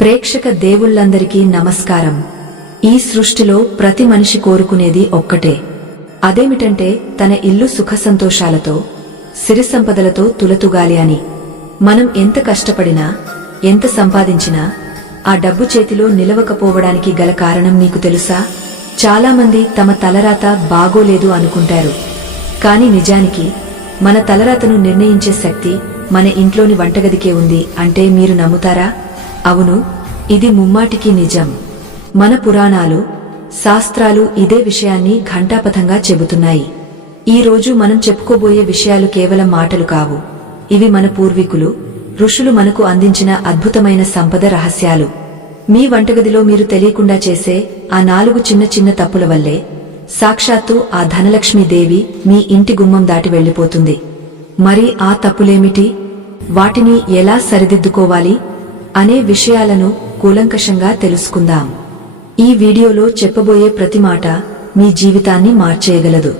ప్రేక్షక దేవుళ్లందరికీ నమస్కారం. ఈ సృష్టిలో ప్రతి మనిషి కోరుకునేది ఒక్కటే. అదేమిటంటే తన ఇల్లు సుఖ సంతోషాలతో, సిరి సంపదలతో తులతుగాలి అని. మనం ఎంత కష్టపడినా, ఎంత సంపాదించినా ఆ డబ్బు చేతిలో నిలవకపోవడానికి గల కారణం మీకు తెలుసా? చాలామంది తమ తలరాత బాగోలేదు అనుకుంటారు. కాని నిజానికి మన తలరాతను నిర్ణయించే శక్తి మన ఇంట్లోని వంటగదికే ఉంది అంటే మీరు నమ్ముతారా? అవును, ఇది ముమ్మాటికి నిజం. మన పురాణాలు, శాస్త్రాలు ఇదే విషయాన్ని ఘంటాపథంగా చెబుతున్నాయి. ఈ రోజు మనం చెప్పుకోబోయే విషయాలు కేవలం మాటలు కావు. ఇవి మన పూర్వీకులు, ఋషులు మనకు అందించిన అద్భుతమైన సంపద రహస్యాలు. మీ వంటగదిలో మీరు తెలియకుండా చేసే ఆ 4 చిన్న చిన్న తప్పుల వల్లే సాక్షాత్తు ఆ ధనలక్ష్మీదేవి మీ ఇంటి గుమ్మం దాటి వెళ్లిపోతుంది. మరి ఆ తప్పులేమిటి? వాటిని ఎలా సరిదిద్దుకోవాలి అనే విషయాలను కూలంకషంగా తెలుసుకుందాం. ఈ వీడియోలో చెప్పబోయే ప్రతి మాట మీ జీవితాన్ని మార్చేయగలదు.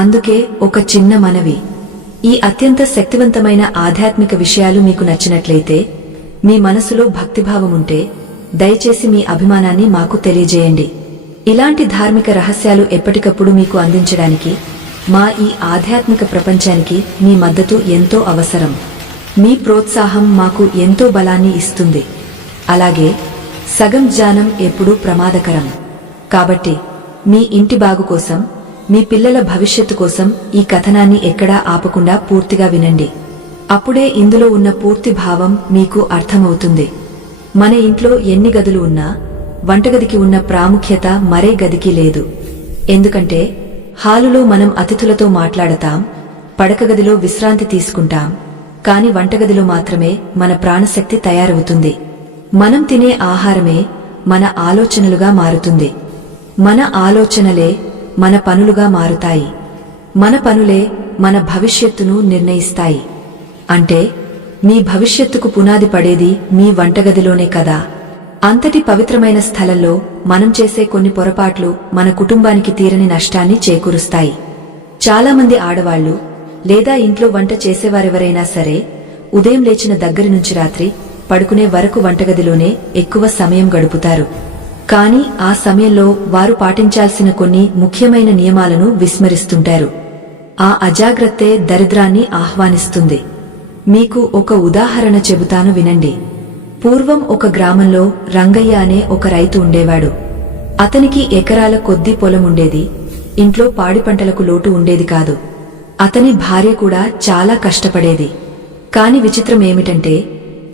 అందుకే ఒక చిన్న మనవి. ఈ అత్యంత శక్తివంతమైన ఆధ్యాత్మిక విషయాలు మీకు నచ్చినట్లయితే, మీ మనసులో భక్తిభావముంటే దయచేసి మీ అభిమానాన్ని మాకు తెలియజేయండి. ఇలాంటి ధార్మిక రహస్యాలు ఎప్పటికప్పుడు మీకు అందించడానికి మా ఈ ఆధ్యాత్మిక ప్రపంచానికి మీ మద్దతు ఎంతో అవసరం. మీ ప్రోత్సాహం మాకు ఎంతో బలాన్ని ఇస్తుంది. అలాగే సగం జ్ఞానం ఎప్పుడూ ప్రమాదకరం. కాబట్టి మీ ఇంటి బాగు కోసం, మీ పిల్లల భవిష్యత్తు కోసం ఈ కథనాన్ని ఎక్కడా ఆపకుండా పూర్తిగా వినండి. అప్పుడే ఇందులో ఉన్న పూర్తి భావం మీకు అర్థమవుతుంది. మన ఇంట్లో ఎన్ని గదులు ఉన్నా వంటగదికి ఉన్న ప్రాముఖ్యత మరే గదికి లేదు. ఎందుకంటే హాలులో మనం అతిథులతో మాట్లాడతాం, పడకగదిలో విశ్రాంతి తీసుకుంటాం. కాని వంటగదిలో మాత్రమే మన ప్రాణశక్తి తయారవుతుంది. మనం తినే ఆహారమే మన ఆలోచనలుగా మారుతుంది. మన ఆలోచనలే మన పనులుగా మారుతాయి. మన పనులే మన భవిష్యత్తును నిర్ణయిస్తాయి. అంటే మీ భవిష్యత్తుకు పునాది పడేది మీ వంటగదిలోనే కదా. అంతటి పవిత్రమైన స్థలంలో మనం చేసే కొన్ని పొరపాట్లు మన కుటుంబానికి తీరని నష్టాన్ని చేకూరుస్తాయి. చాలామంది ఆడవాళ్లు లేదా ఇంట్లో వంట చేసేవారెవరైనా సరే ఉదయం లేచిన దగ్గరి నుంచి రాత్రి పడుకునే వరకు వంటగదిలోనే ఎక్కువ సమయం గడుపుతారు. కాని ఆ సమయంలో వారు పాటించాల్సిన కొన్ని ముఖ్యమైన నియమాలను విస్మరిస్తుంటారు. ఆ అజాగ్రత్తే దరిద్రాన్ని ఆహ్వానిస్తుంది. మీకు ఒక ఉదాహరణ చెబుతాను, వినండి. పూర్వం ఒక గ్రామంలో రంగయ్య అనే ఒక రైతు ఉండేవాడు. అతనికి ఎకరాల కొద్దీ పొలం ఉండేది. ఇంట్లో పాడి పంటలకు లోటు ఉండేది కాదు. అతని భార్య కూడా చాలా కష్టపడేది. కాని విచిత్రం ఏమిటంటే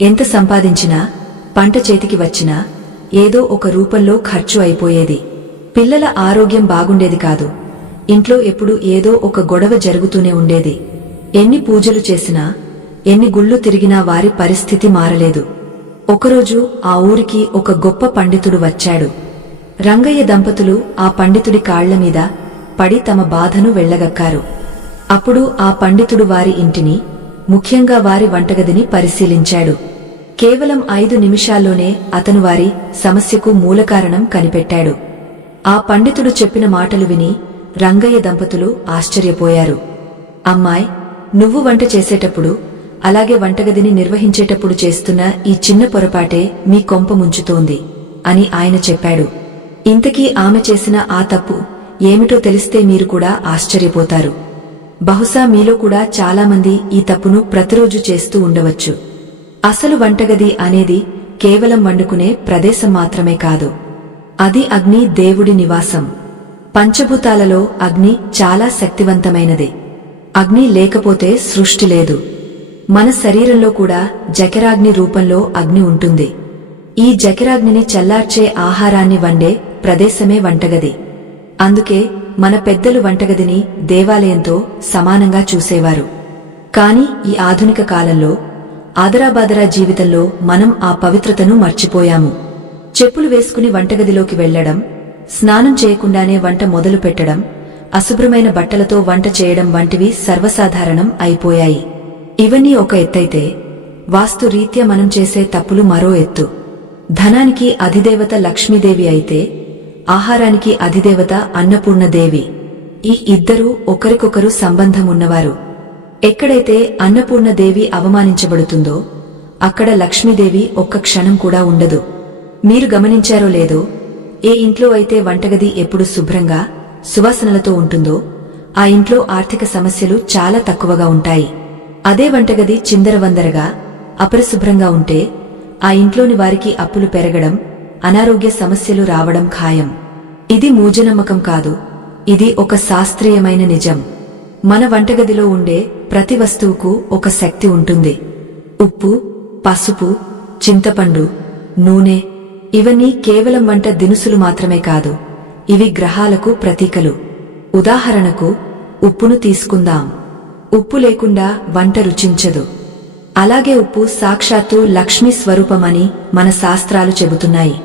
ఎంత సంపాదించినా, పంట చేతికి వచ్చినా ఏదో ఒక రూపంలో ఖర్చు అయిపోయేది. పిల్లల ఆరోగ్యం బాగుండేది కాదు. ఇంట్లో ఎప్పుడూ ఏదో ఒక గొడవ జరుగుతూనే ఉండేది. ఎన్ని పూజలు చేసినా, ఎన్ని గుళ్ళు తిరిగినా వారి పరిస్థితి మారలేదు. ఒకరోజు ఆ ఊరికి ఒక గొప్ప పండితుడు వచ్చాడు. రంగయ్య దంపతులు ఆ పండితుడి కాళ్లమీద పడి తమ బాధను వెళ్లగక్కారు. అప్పుడు ఆ పండితుడు వారి ఇంటిని, ముఖ్యంగా వారి వంటగదిని పరిశీలించాడు. కేవలం 5 నిమిషాల్లోనే అతను వారి సమస్యకు మూలకారణం కనిపెట్టాడు. ఆ పండితుడు చెప్పిన మాటలు విని రంగయ్య దంపతులు ఆశ్చర్యపోయారు. అమ్మాయ్, నువ్వు వంట చేసేటప్పుడు, అలాగే వంటగదిని నిర్వహించేటప్పుడు చేస్తున్న ఈ చిన్న పొరపాటే మీ కొంప ముంచుతోంది అని ఆయన చెప్పాడు. ఇంతకీ ఆమె చేసిన ఆ తప్పు ఏమిటో తెలిస్తే మీరు కూడా ఆశ్చర్యపోతారు. బహుశా మీలో కూడా చాలామంది ఈ తప్పును ప్రతిరోజు చేస్తూ ఉండవచ్చు. అసలు వంటగది అనేది కేవలం వండుకునే ప్రదేశం మాత్రమే కాదు. అది అగ్ని దేవుడి నివాసం. పంచభూతాలలో అగ్ని చాలా శక్తివంతమైనది. అగ్ని లేకపోతే సృష్టి లేదు. మన శరీరంలో కూడా జఠరాగ్ని రూపంలో అగ్ని ఉంటుంది. ఈ జఠరాగ్నిని చల్లార్చే ఆహారాన్ని వండే ప్రదేశమే వంటగది. అందుకే మన పెద్దలు వంటగదిని దేవాలయంతో సమానంగా చూసేవారు. కాని ఈ ఆధునిక కాలంలో ఆదరాబాదరా జీవితంలో మనం ఆ పవిత్రతను మర్చిపోయాము. చెప్పులు వేసుకుని వంటగదిలోకి వెళ్లడం, స్నానం చేయకుండానే వంట మొదలు పెట్టడం, అశుభ్రమైన బట్టలతో వంట చేయడం వంటివి సర్వసాధారణం అయిపోయాయి. ఇవన్నీ ఒక ఎత్తైతే, వాస్తు రీత్యా మనం చేసే తప్పులు మరో ఎత్తు. ధనానికి అధిదేవత లక్ష్మీదేవి అయితే ఆహారానికి అధిదేవత అన్నపూర్ణదేవి. ఈ ఇద్దరూ ఒకరికొకరు సంబంధం ఉన్నవారు. ఎక్కడైతే అన్నపూర్ణదేవి అవమానించబడుతుందో అక్కడ లక్ష్మీదేవి ఒక్క క్షణం కూడా ఉండదు. మీరు గమనించారో లేదో, ఏ ఇంట్లో అయితే వంటగది ఎప్పుడు శుభ్రంగా సువాసనలతో ఉంటుందో ఆ ఇంట్లో ఆర్థిక సమస్యలు చాలా తక్కువగా ఉంటాయి. అదే వంటగది చిందరవందరగా అపరిశుభ్రంగా ఉంటే ఆ ఇంట్లోని వారికి అప్పులు పెరగడం, అనారోగ్య సమస్యలు రావడం ఖాయం. ఇది మూఢనమ్మకం కాదు, ఇది ఒక శాస్త్రీయమైన నిజం. మన వంటగదిలో ఉండే ప్రతి వస్తువుకు ఒక శక్తి ఉంటుంది. ఉప్పు, పసుపు, చింతపండు, నూనె ఇవన్నీ కేవలం వంట దినుసులు మాత్రమే కాదు, ఇవి గ్రహాలకు ప్రతీకలు. ఉదాహరణకు ఉప్పును తీసుకుందాం. ఉప్పు లేకుండా వంట రుచించదు. అలాగే ఉప్పు సాక్షాత్తు లక్ష్మీ స్వరూపమని మన శాస్త్రాలు చెబుతున్నాయి.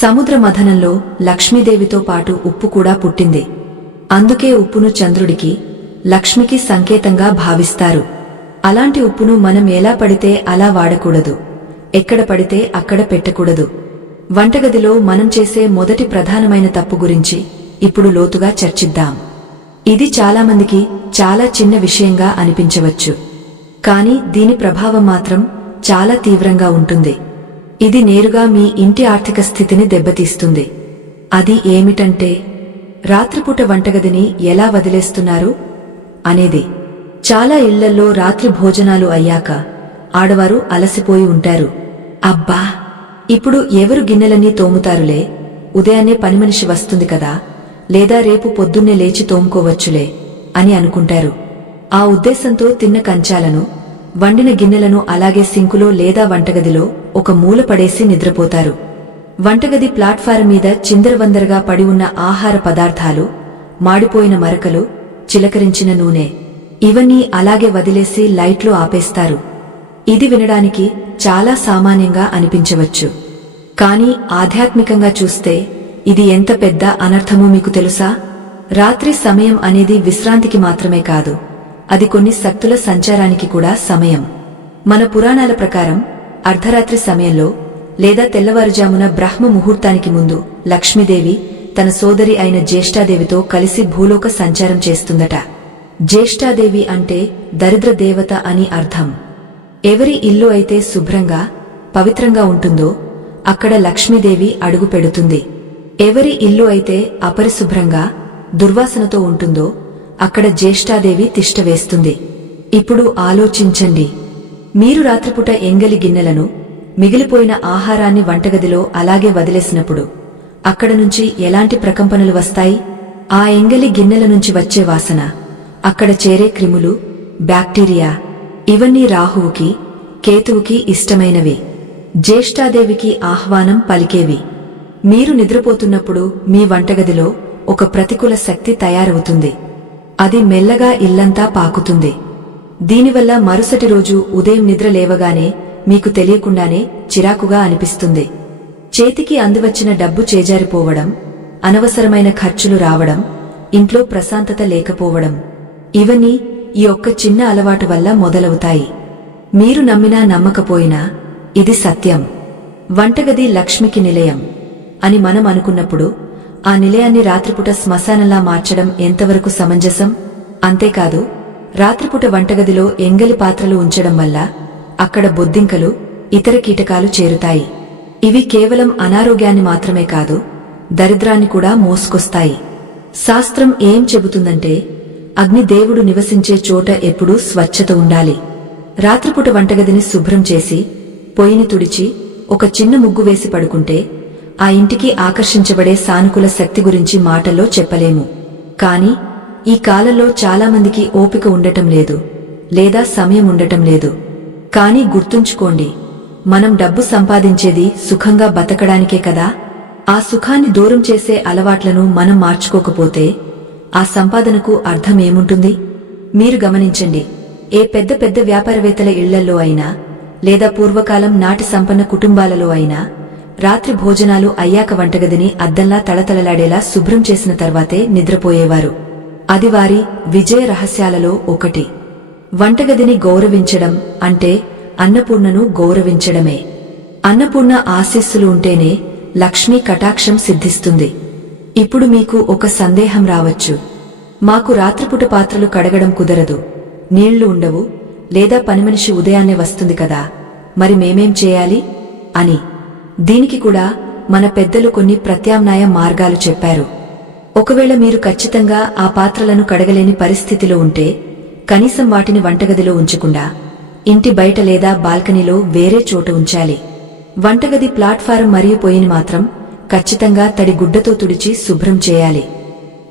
సముద్ర మథనంలో లక్ష్మీదేవితో పాటు ఉప్పు కూడా పుట్టింది. అందుకే ఉప్పును చంద్రుడికి, లక్ష్మికి సంకేతంగా భావిస్తారు. అలాంటి ఉప్పును మనం ఎలా పడితే అలా వాడకూడదు, ఎక్కడ పడితే అక్కడ పెట్టకూడదు. వంటగదిలో మనం చేసే మొదటి ప్రధానమైన తప్పు గురించి ఇప్పుడు లోతుగా చర్చిద్దాం. ఇది చాలామందికి చాలా చిన్న విషయంగా అనిపించవచ్చు, కానీ దీని ప్రభావం మాత్రం చాలా తీవ్రంగా ఉంటుంది. ఇది నేరుగా మీ ఇంటి ఆర్థిక స్థితిని దెబ్బతీస్తుంది. అది ఏమిటంటే, రాత్రిపూట వంటగదిని ఎలా వదిలేస్తున్నారు అనేది. చాలా ఇళ్లల్లో రాత్రి భోజనాలు అయ్యాక ఆడవారు అలసిపోయి ఉంటారు. అబ్బా, ఇప్పుడు ఎవరు గిన్నెలన్నీ తోముతారులే, ఉదయాన్నే పనిమనిషి వస్తుంది కదా, లేదా రేపు పొద్దున్నే లేచి తోముకోవచ్చులే అని అనుకుంటారు. ఆ ఉద్దేశంతో తిన్న కంచాలను, వండిన గిన్నెలను అలాగే సింకులో లేదా వంటగదిలో ఒక మూల పడేసి నిద్రపోతారు. వంటగది ప్లాట్ఫారం మీద చిందరవందరగా పడి ఉన్న ఆహార పదార్థాలు, మాడిపోయిన మరకలు, చిలకరించిన నూనె ఇవన్నీ అలాగే వదిలేసి లైట్లు ఆపేస్తారు. ఇది వినడానికి చాలా సామాన్యంగా అనిపించవచ్చు, కానీ ఆధ్యాత్మికంగా చూస్తే ఇది ఎంత పెద్ద అనర్థమో మీకు తెలుసా? రాత్రి సమయం అనేది విశ్రాంతికి మాత్రమే కాదు, అది కొన్ని శక్తుల సంచారానికి కూడా సమయం. మన పురాణాల ప్రకారం అర్ధరాత్రి సమయంలో లేదా తెల్లవారుజామున బ్రహ్మ ముహూర్తానికి ముందు లక్ష్మీదేవి తన సోదరి అయిన జ్యేష్ఠాదేవితో కలిసి భూలోక సంచారం చేస్తుందట. జ్యేష్ఠాదేవి అంటే దరిద్ర దేవత అని అర్థం. ఎవరి ఇల్లు అయితే శుభ్రంగా, పవిత్రంగా ఉంటుందో అక్కడ లక్ష్మీదేవి అడుగు పెడుతుంది. ఎవరి ఇల్లు అయితే అపరిశుభ్రంగా, దుర్వాసనతో ఉంటుందో అక్కడ జ్యేష్ఠాదేవి తిష్టవేస్తుంది. ఇప్పుడు ఆలోచించండి, మీరు రాత్రిపూట ఎంగలి గిన్నెలను, మిగిలిపోయిన ఆహారాన్ని వంటగదిలో అలాగే వదిలేసినప్పుడు అక్కడ నుంచి ఎలాంటి ప్రకంపనలు వస్తాయి? ఆ ఎంగలి గిన్నెల నుంచి వచ్చే వాసన, అక్కడ చేరే క్రిములు, బ్యాక్టీరియా ఇవన్నీ రాహువుకి, కేతువుకి ఇష్టమైనవి, జ్యేష్ఠాదేవికి ఆహ్వానం పలికేవి. మీరు నిద్రపోతున్నప్పుడు మీ వంటగదిలో ఒక ప్రతికూల శక్తి తయారవుతుంది. అది మెల్లగా ఇల్లంతా పాకుతుంది. దీనివల్ల మరుసటి రోజు ఉదయం నిద్ర లేవగానే మీకు తెలియకుండానే చిరాకుగా అనిపిస్తుంది. చేతికి అందివచ్చిన డబ్బు చేజారిపోవడం, అనవసరమైన ఖర్చులు రావడం, ఇంట్లో ప్రశాంతత లేకపోవడం ఇవన్నీ ఈ ఒక్క చిన్న అలవాటు వల్ల మొదలవుతాయి. మీరు నమ్మినా నమ్మకపోయినా ఇది సత్యం. వంటగది లక్ష్మికి నిలయం అని మనం అనుకున్నప్పుడు ఆ నిలయాన్ని రాత్రిపూట శ్మశానంలా మార్చడం ఎంతవరకు సమంజసం? అంతేకాదు, రాత్రిపూట వంటగదిలో ఎంగలి పాత్రలు ఉంచడం వల్ల అక్కడ బొద్దింకలు, ఇతర కీటకాలు చేరుతాయి. ఇవి కేవలం అనారోగ్యాన్ని మాత్రమే కాదు, దరిద్రాన్ని కూడా మోసుకొస్తాయి. శాస్త్రం ఏం చెబుతుందంటే, అగ్నిదేవుడు నివసించే చోట ఎప్పుడూ స్వచ్ఛత ఉండాలి. రాత్రిపూట వంటగదిని శుభ్రం చేసి, పొయ్యిని తుడిచి, ఒక చిన్న ముగ్గు వేసి పడుకుంటే ఆ ఇంటికి ఆకర్షించబడే సానుకూల శక్తి గురించి మాటల్లో చెప్పలేము. కాని ఈ కాలంలో చాలామందికి ఓపిక ఉండటం లేదు, లేదా సమయం ఉండటం లేదు. కానీ గుర్తుంచుకోండి, మనం డబ్బు సంపాదించేది సుఖంగా బతకడానికే కదా. ఆ సుఖాన్ని దూరం చేసే అలవాట్లను మనం మార్చుకోకపోతే ఆ సంపాదనకు అర్థమేముంటుంది? మీరు గమనించండి, ఏ పెద్ద పెద్ద వ్యాపారవేత్తల ఇళ్లల్లో అయినా, లేదా పూర్వకాలం నాటి సంపన్న కుటుంబాలలో అయినా రాత్రి భోజనాలు అయ్యాక వంటగదిని అద్దంలా తళతళలాడేలా శుభ్రం చేసిన తర్వాతే నిద్రపోయేవారు. అది వారి విజయ రహస్యాలలో ఒకటి. వంటగదిని గౌరవించడం అంటే అన్నపూర్ణను గౌరవించడమే. అన్నపూర్ణ ఆశీస్సులు ఉంటేనే లక్ష్మీ కటాక్షం సిద్ధిస్తుంది. ఇప్పుడు మీకు ఒక సందేహం రావచ్చు, మాకు రాత్రిపూట పాత్రలు కడగడం కుదరదు, నీళ్లు ఉండవు, లేదా పనిమనిషి ఉదయాన్నే వస్తుంది కదా, మరి మేమేం చేయాలి అని. దీనికి కూడా మన పెద్దలు కొన్ని ప్రత్యామ్నాయ మార్గాలు చెప్పారు. ఒకవేళ మీరు ఖచ్చితంగా ఆ పాత్రలను కడగలేని పరిస్థితిలో ఉంటే కనీసం వాటిని వంటగదిలో ఉంచకుండా ఇంటి బయట లేదా బాల్కనీలో వేరే చోట ఉంచాలి. వంటగది ప్లాట్ఫారం మరియు పొయ్యిని మాత్రం ఖచ్చితంగా తడి గుడ్డతో తుడిచి శుభ్రం చేయాలి.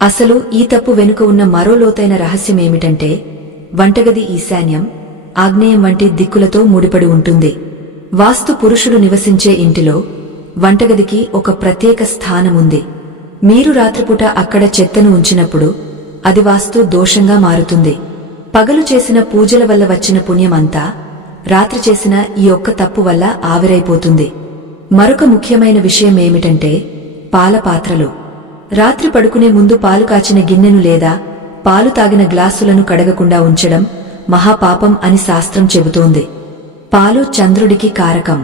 అసలు ఈ తప్పు వెనుక ఉన్న మరో లోతైన రహస్యమేమిటంటే వంటగది ఈశాన్యం, ఆగ్నేయం వంటి దిక్కులతో ముడిపడి ఉంటుంది. వాస్తు పురుషుడు నివసించే ఇంటిలో వంటగదికి ఒక ప్రత్యేక స్థానముంది. మీరు రాత్రిపూట అక్కడ చెత్తను ఉంచినప్పుడు అది వాస్తు దోషంగా మారుతుంది. పగలు చేసిన పూజల వల్ల వచ్చిన పుణ్యమంతా రాత్రి చేసిన ఈ ఒక్క తప్పు వల్ల ఆవిరైపోతుంది. మరొక ముఖ్యమైన విషయమేమిటంటే పాల పాత్రలు. రాత్రి పడుకునే ముందు పాలు కాచిన గిన్నెను లేదా పాలు తాగిన గ్లాసులను కడగకుండా ఉంచడం మహాపాపం అని శాస్త్రం చెబుతోంది. పాలు చంద్రుడికి కారకం.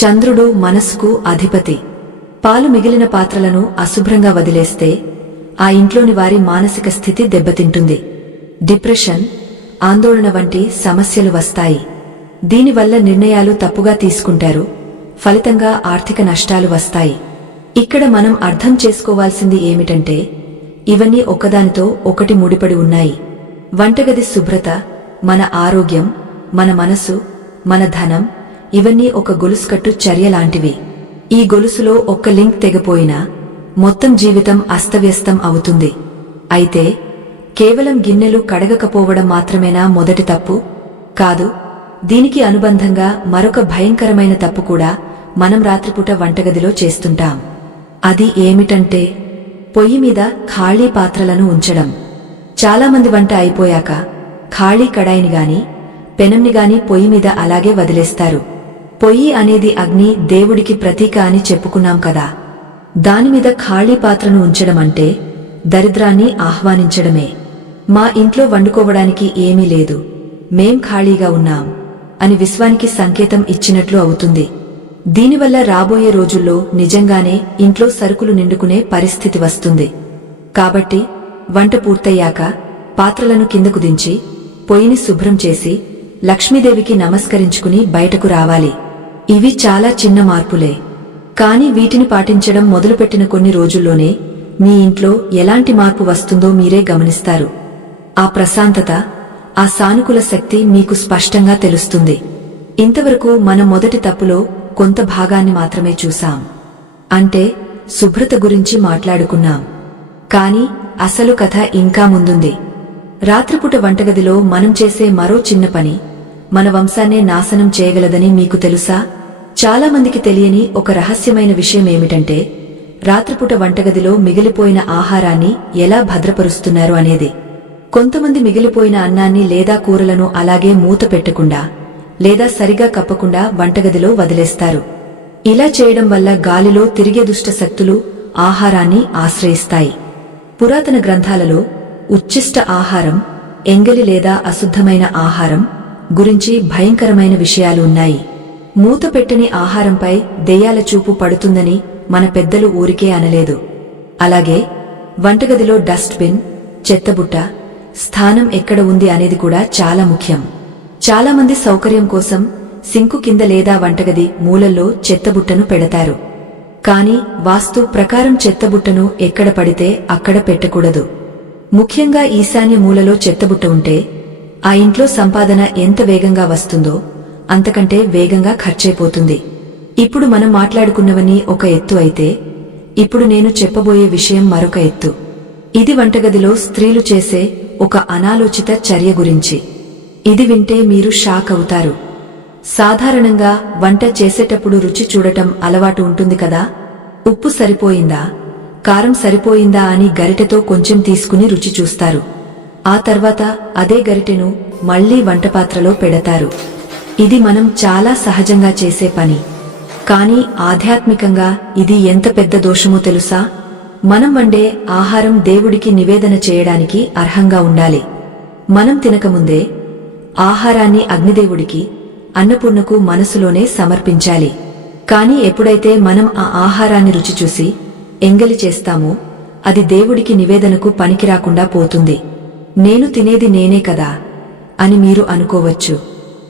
చంద్రుడు మనసుకు అధిపతి. పాలు మిగిలిన పాత్రలను అశుభ్రంగా వదిలేస్తే ఆ ఇంట్లోని వారి మానసిక స్థితి దెబ్బతింటుంది. డిప్రెషన్, ఆందోళన వంటి సమస్యలు వస్తాయి. దీనివల్ల నిర్ణయాలు తప్పుగా తీసుకుంటారు, ఫలితంగా ఆర్థిక నష్టాలు వస్తాయి. ఇక్కడ మనం అర్థం చేసుకోవాల్సింది ఏమిటంటే ఇవన్నీ ఒకదానితో ఒకటి ముడిపడి ఉన్నాయి. వంటగది శుభ్రత మన ఆరోగ్యం, మన మనసు, మన ధనం ఇవన్నీ ఒక గొలుసుకట్టు చర్యలాంటివి. ఈ గొలుసులో ఒక్క లింక్ తెగిపోయినా మొత్తం జీవితం అస్తవ్యస్తం అవుతుంది. అయితే కేవలం గిన్నెలు కడగకపోవడం మాత్రమేనా మొదటి తప్పు? కాదు. దీనికి అనుబంధంగా మరొక భయంకరమైన తప్పు కూడా మనం రాత్రిపూట వంటగదిలో చేస్తుంటాం. అది ఏమిటంటే పొయ్యి మీద ఖాళీ పాత్రలను ఉంచడం. చాలామంది వంట అయిపోయాక ఖాళీ కడాయిని గాని పెనంని గాని పొయ్యి మీద అలాగే వదిలేస్తారు. పొయ్యి అనేది అగ్ని, దేవుడికి ప్రతీక అని చెప్పుకున్నాం కదా. దానిమీద ఖాళీ పాత్రను ఉంచడం అంటే దరిద్రాన్ని ఆహ్వానించడమే. మా ఇంట్లో వండుకోవడానికి ఏమీ లేదు, మేం ఖాళీగా ఉన్నాం అని విశ్వానికి సంకేతం ఇచ్చినట్లు అవుతుంది. దీనివల్ల రాబోయే రోజుల్లో నిజంగానే ఇంట్లో సరుకులు నిండుకునే పరిస్థితి వస్తుంది. కాబట్టి వంట పూర్తయ్యాక పాత్రలను కిందకు దించి పొయ్యిని శుభ్రం చేసి లక్ష్మీదేవికి నమస్కరించుకుని బయటకు రావాలి. ఇవి చాలా చిన్న మార్పులే, కాని వీటిని పాటించడం మొదలుపెట్టిన కొన్ని రోజుల్లోనే మీ ఇంట్లో ఎలాంటి మార్పు వస్తుందో మీరే గమనిస్తారు. ఆ ప్రశాంతత, ఆ సానుకూల శక్తి మీకు స్పష్టంగా తెలుస్తుంది. ఇంతవరకు మనం మొదటి తప్పులో కొంత భాగాన్ని మాత్రమే చూశాం. అంటే శుభ్రత గురించి మాట్లాడుకున్నాం. కాని అసలు కథ ఇంకా ముందుంది. రాత్రిపూట వంటగదిలో మనం చేసే మరో చిన్న పని మన వంశాన్నే నాశనం చేయగలదని మీకు తెలుసా? చాలామందికి తెలియని ఒక రహస్యమైన విషయమేమిటంటే రాత్రిపూట వంటగదిలో మిగిలిపోయిన ఆహారాన్ని ఎలా భద్రపరుస్తున్నారు అనేది. కొంతమంది మిగిలిపోయిన అన్నాన్ని లేదా కూరలను అలాగే మూత పెట్టకుండా లేదా సరిగా కప్పకుండా వంటగదిలో వదిలేస్తారు. ఇలా చేయడం వల్ల గాలిలో తిరిగే దుష్ట శక్తులు ఆహారాన్ని ఆశ్రయిస్తాయి. పురాతన గ్రంథాలలో ఉచ్ఛిష్ట ఆహారం, ఎంగలి లేదా అశుద్ధమైన ఆహారం గురించి భయంకరమైన విషయాలు ఉన్నాయి. మూత పెట్టని ఆహారంపై దెయ్యాల చూపు పడుతుందని మన పెద్దలు ఊరికే అనలేదు. అలాగే వంటగదిలో డస్ట్బిన్, చెత్తబుట్ట స్థానం ఎక్కడ ఉంది అనేది కూడా చాలా ముఖ్యం. చాలామంది సౌకర్యం కోసం సింకు కింద లేదా వంటగది మూలల్లో చెత్తబుట్టను పెడతారు. కాని వాస్తు ప్రకారం చెత్తబుట్టను ఎక్కడ పడితే అక్కడ పెట్టకూడదు. ముఖ్యంగా ఈశాన్య మూలలో చెత్తబుట్ట ఉంటే ఆ ఇంట్లో సంపాదన ఎంత వేగంగా వస్తుందో అంతకంటే వేగంగా ఖర్చయిపోతుంది. ఇప్పుడు మనం మాట్లాడుకున్నవన్నీ ఒక ఎత్తు అయితే ఇప్పుడు నేను చెప్పబోయే విషయం మరొక ఎత్తు. ఇది వంటగదిలో స్త్రీలు చేసే ఒక అనాలోచిత చర్య గురించి. ఇది వింటే మీరు షాక్ అవుతారు. సాధారణంగా వంట చేసేటప్పుడు రుచి చూడటం అలవాటు ఉంటుంది కదా. ఉప్పు సరిపోయిందా, కారం సరిపోయిందా అని గరిటెతో కొంచెం తీసుకుని రుచి చూస్తారు. ఆ తర్వాత అదే గరిటెను మళ్లీ వంటపాత్రలో పెడతారు. ఇది మనం చాలా సహజంగా చేసే పని. కాని ఆధ్యాత్మికంగా ఇది ఎంత పెద్ద దోషమో తెలుసా? మనం వండే ఆహారం దేవుడికి నివేదన చేయడానికి అర్హంగా ఉండాలి. మనం తినకముందే ఆహారాన్ని అగ్నిదేవుడికి, అన్నపూర్ణకు మనసులోనే సమర్పించాలి. కాని ఎప్పుడైతే మనం ఆ ఆహారాన్ని రుచి చూసి ఎంగలి చేస్తామో అది దేవుడికి నివేదనకు పనికిరాకుండా పోతుంది. నేను తినేది నేనే కదా అని మీరు అనుకోవచ్చు.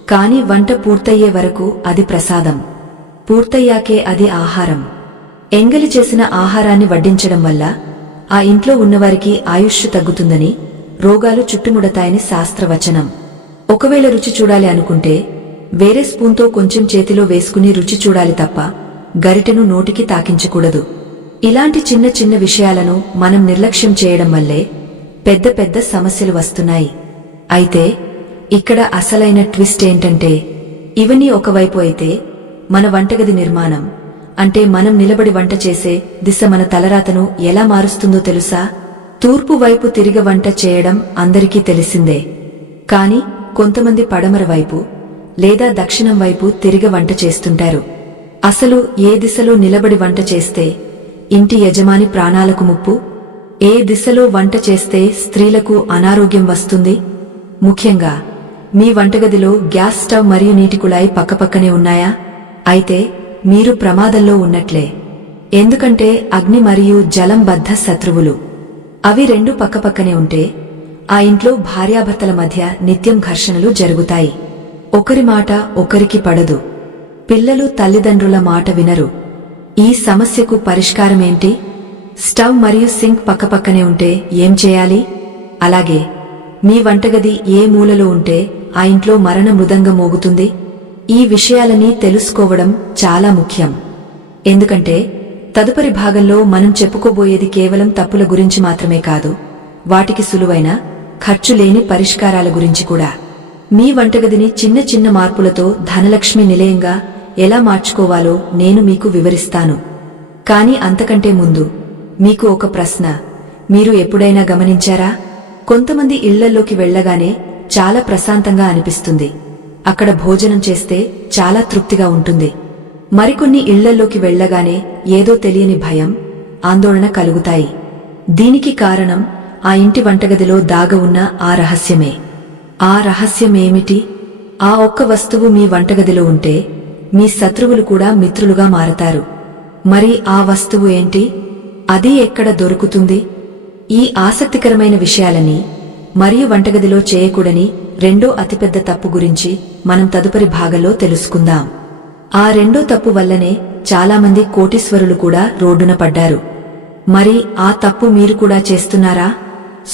కాని వంట పూర్తయ్యే వరకు అది ప్రసాదం. పూర్తయ్యాకే అది ఆహారం. ఎంగలి చేసిన ఆహారాన్ని వడ్డించడం వల్ల ఆ ఇంట్లో ఉన్నవారికి ఆయుష్ తగ్గుతుందని, రోగాలు చుట్టుముడతాయని శాస్త్రవచనం. ఒకవేళ రుచి చూడాలి అనుకుంటే వేరే స్పూన్తో కొంచెం చేతిలో వేసుకుని రుచి చూడాలి తప్ప గరిటెను నోటికి తాకించకూడదు. ఇలాంటి చిన్న చిన్న విషయాలను మనం నిర్లక్ష్యం చేయడం వల్లే పెద్ద పెద్ద సమస్యలు వస్తున్నాయి. అయితే ఇక్కడ అసలైన ట్విస్ట్ ఏంటంటే, ఇవన్నీ ఒకవైపు అయితే మన వంటగది నిర్మాణం, అంటే మనం నిలబడి వంట చేసే దిశ మన తలరాతను ఎలా మారుస్తుందో తెలుసా? తూర్పు వైపు తిరిగి వంట చేయడం అందరికీ తెలిసిందే. కాని కొంతమంది పడమర వైపు లేదా దక్షిణం వైపు తిరిగి వంట చేస్తుంటారు. అసలు ఏ దిశలో నిలబడి వంట చేస్తే ఇంటి యజమాని ప్రాణాలకు ముప్పు? ఏ దిశలో వంట చేస్తే స్త్రీలకు అనారోగ్యం వస్తుంది? ముఖ్యంగా మీ వంటగదిలో గ్యాస్ స్టవ్ మరియు నీటి కుళాయి పక్కపక్కనే ఉన్నాయా? అయితే మీరు ప్రమాదంలో ఉన్నట్లే. ఎందుకంటే అగ్ని మరియు జలం బద్ధ శత్రువులు. అవి రెండు పక్కపక్కనే ఉంటే ఆ ఇంట్లో భార్యాభర్తల మధ్య నిత్యం ఘర్షణలు జరుగుతాయి. ఒకరి మాట ఒకరికి పడదు. పిల్లలు తల్లిదండ్రుల మాట వినరు. ఈ సమస్యకు పరిష్కారమేంటి? స్టవ్ మరియు సింక్ పక్కపక్కనే ఉంటే ఏం చేయాలి? అలాగే మీ వంటగది ఏ మూలలో ఉంటే ఆ ఇంట్లో మరణ మృదంగం మోగుతుంది? ఈ విషయాలని తెలుసుకోవడం చాలా ముఖ్యం. ఎందుకంటే తదుపరి భాగంలో మనం చెప్పుకోబోయేది కేవలం తప్పుల గురించి మాత్రమే కాదు, వాటికి సులువైన, ఖర్చులేని పరిష్కారాల గురించి కూడా. మీ వంటగదిని చిన్న చిన్న మార్పులతో ధనలక్ష్మి నిలయంగా ఎలా మార్చుకోవాలో నేను మీకు వివరిస్తాను. కాని అంతకంటే ముందు మీకు ఒక ప్రశ్న. మీరు ఎప్పుడైనా గమనించారా? కొంతమంది ఇళ్లల్లోకి వెళ్లగానే చాలా ప్రశాంతంగా అనిపిస్తుంది. అక్కడ భోజనం చేస్తే చాలా తృప్తిగా ఉంటుంది. మరికొన్ని ఇళ్లల్లోకి వెళ్లగానే ఏదో తెలియని భయం, ఆందోళన కలుగుతాయి. దీనికి కారణం ఆ ఇంటి వంటగదిలో దాగి ఉన్న ఆ రహస్యమే. ఆ రహస్యమేమిటి? ఆ ఒక్క వస్తువు మీ వంటగదిలో ఉంటే మీ శత్రువులు కూడా మిత్రులుగా మారతారు. మరి ఆ వస్తువు ఏంటి? అది ఎక్కడ దొరుకుతుంది? ఈ ఆసక్తికరమైన విషయాలని మరియు వంటగదిలో చేయకూడని రెండో అతిపెద్ద తప్పు గురించి మనం తదుపరి భాగంలో తెలుసుకుందాం. ఆ రెండో తప్పు వల్లనే చాలామంది కోటీశ్వరులు కూడా రోడ్డున పడ్డారు. మరి ఆ తప్పు మీరు కూడా చేస్తున్నారా?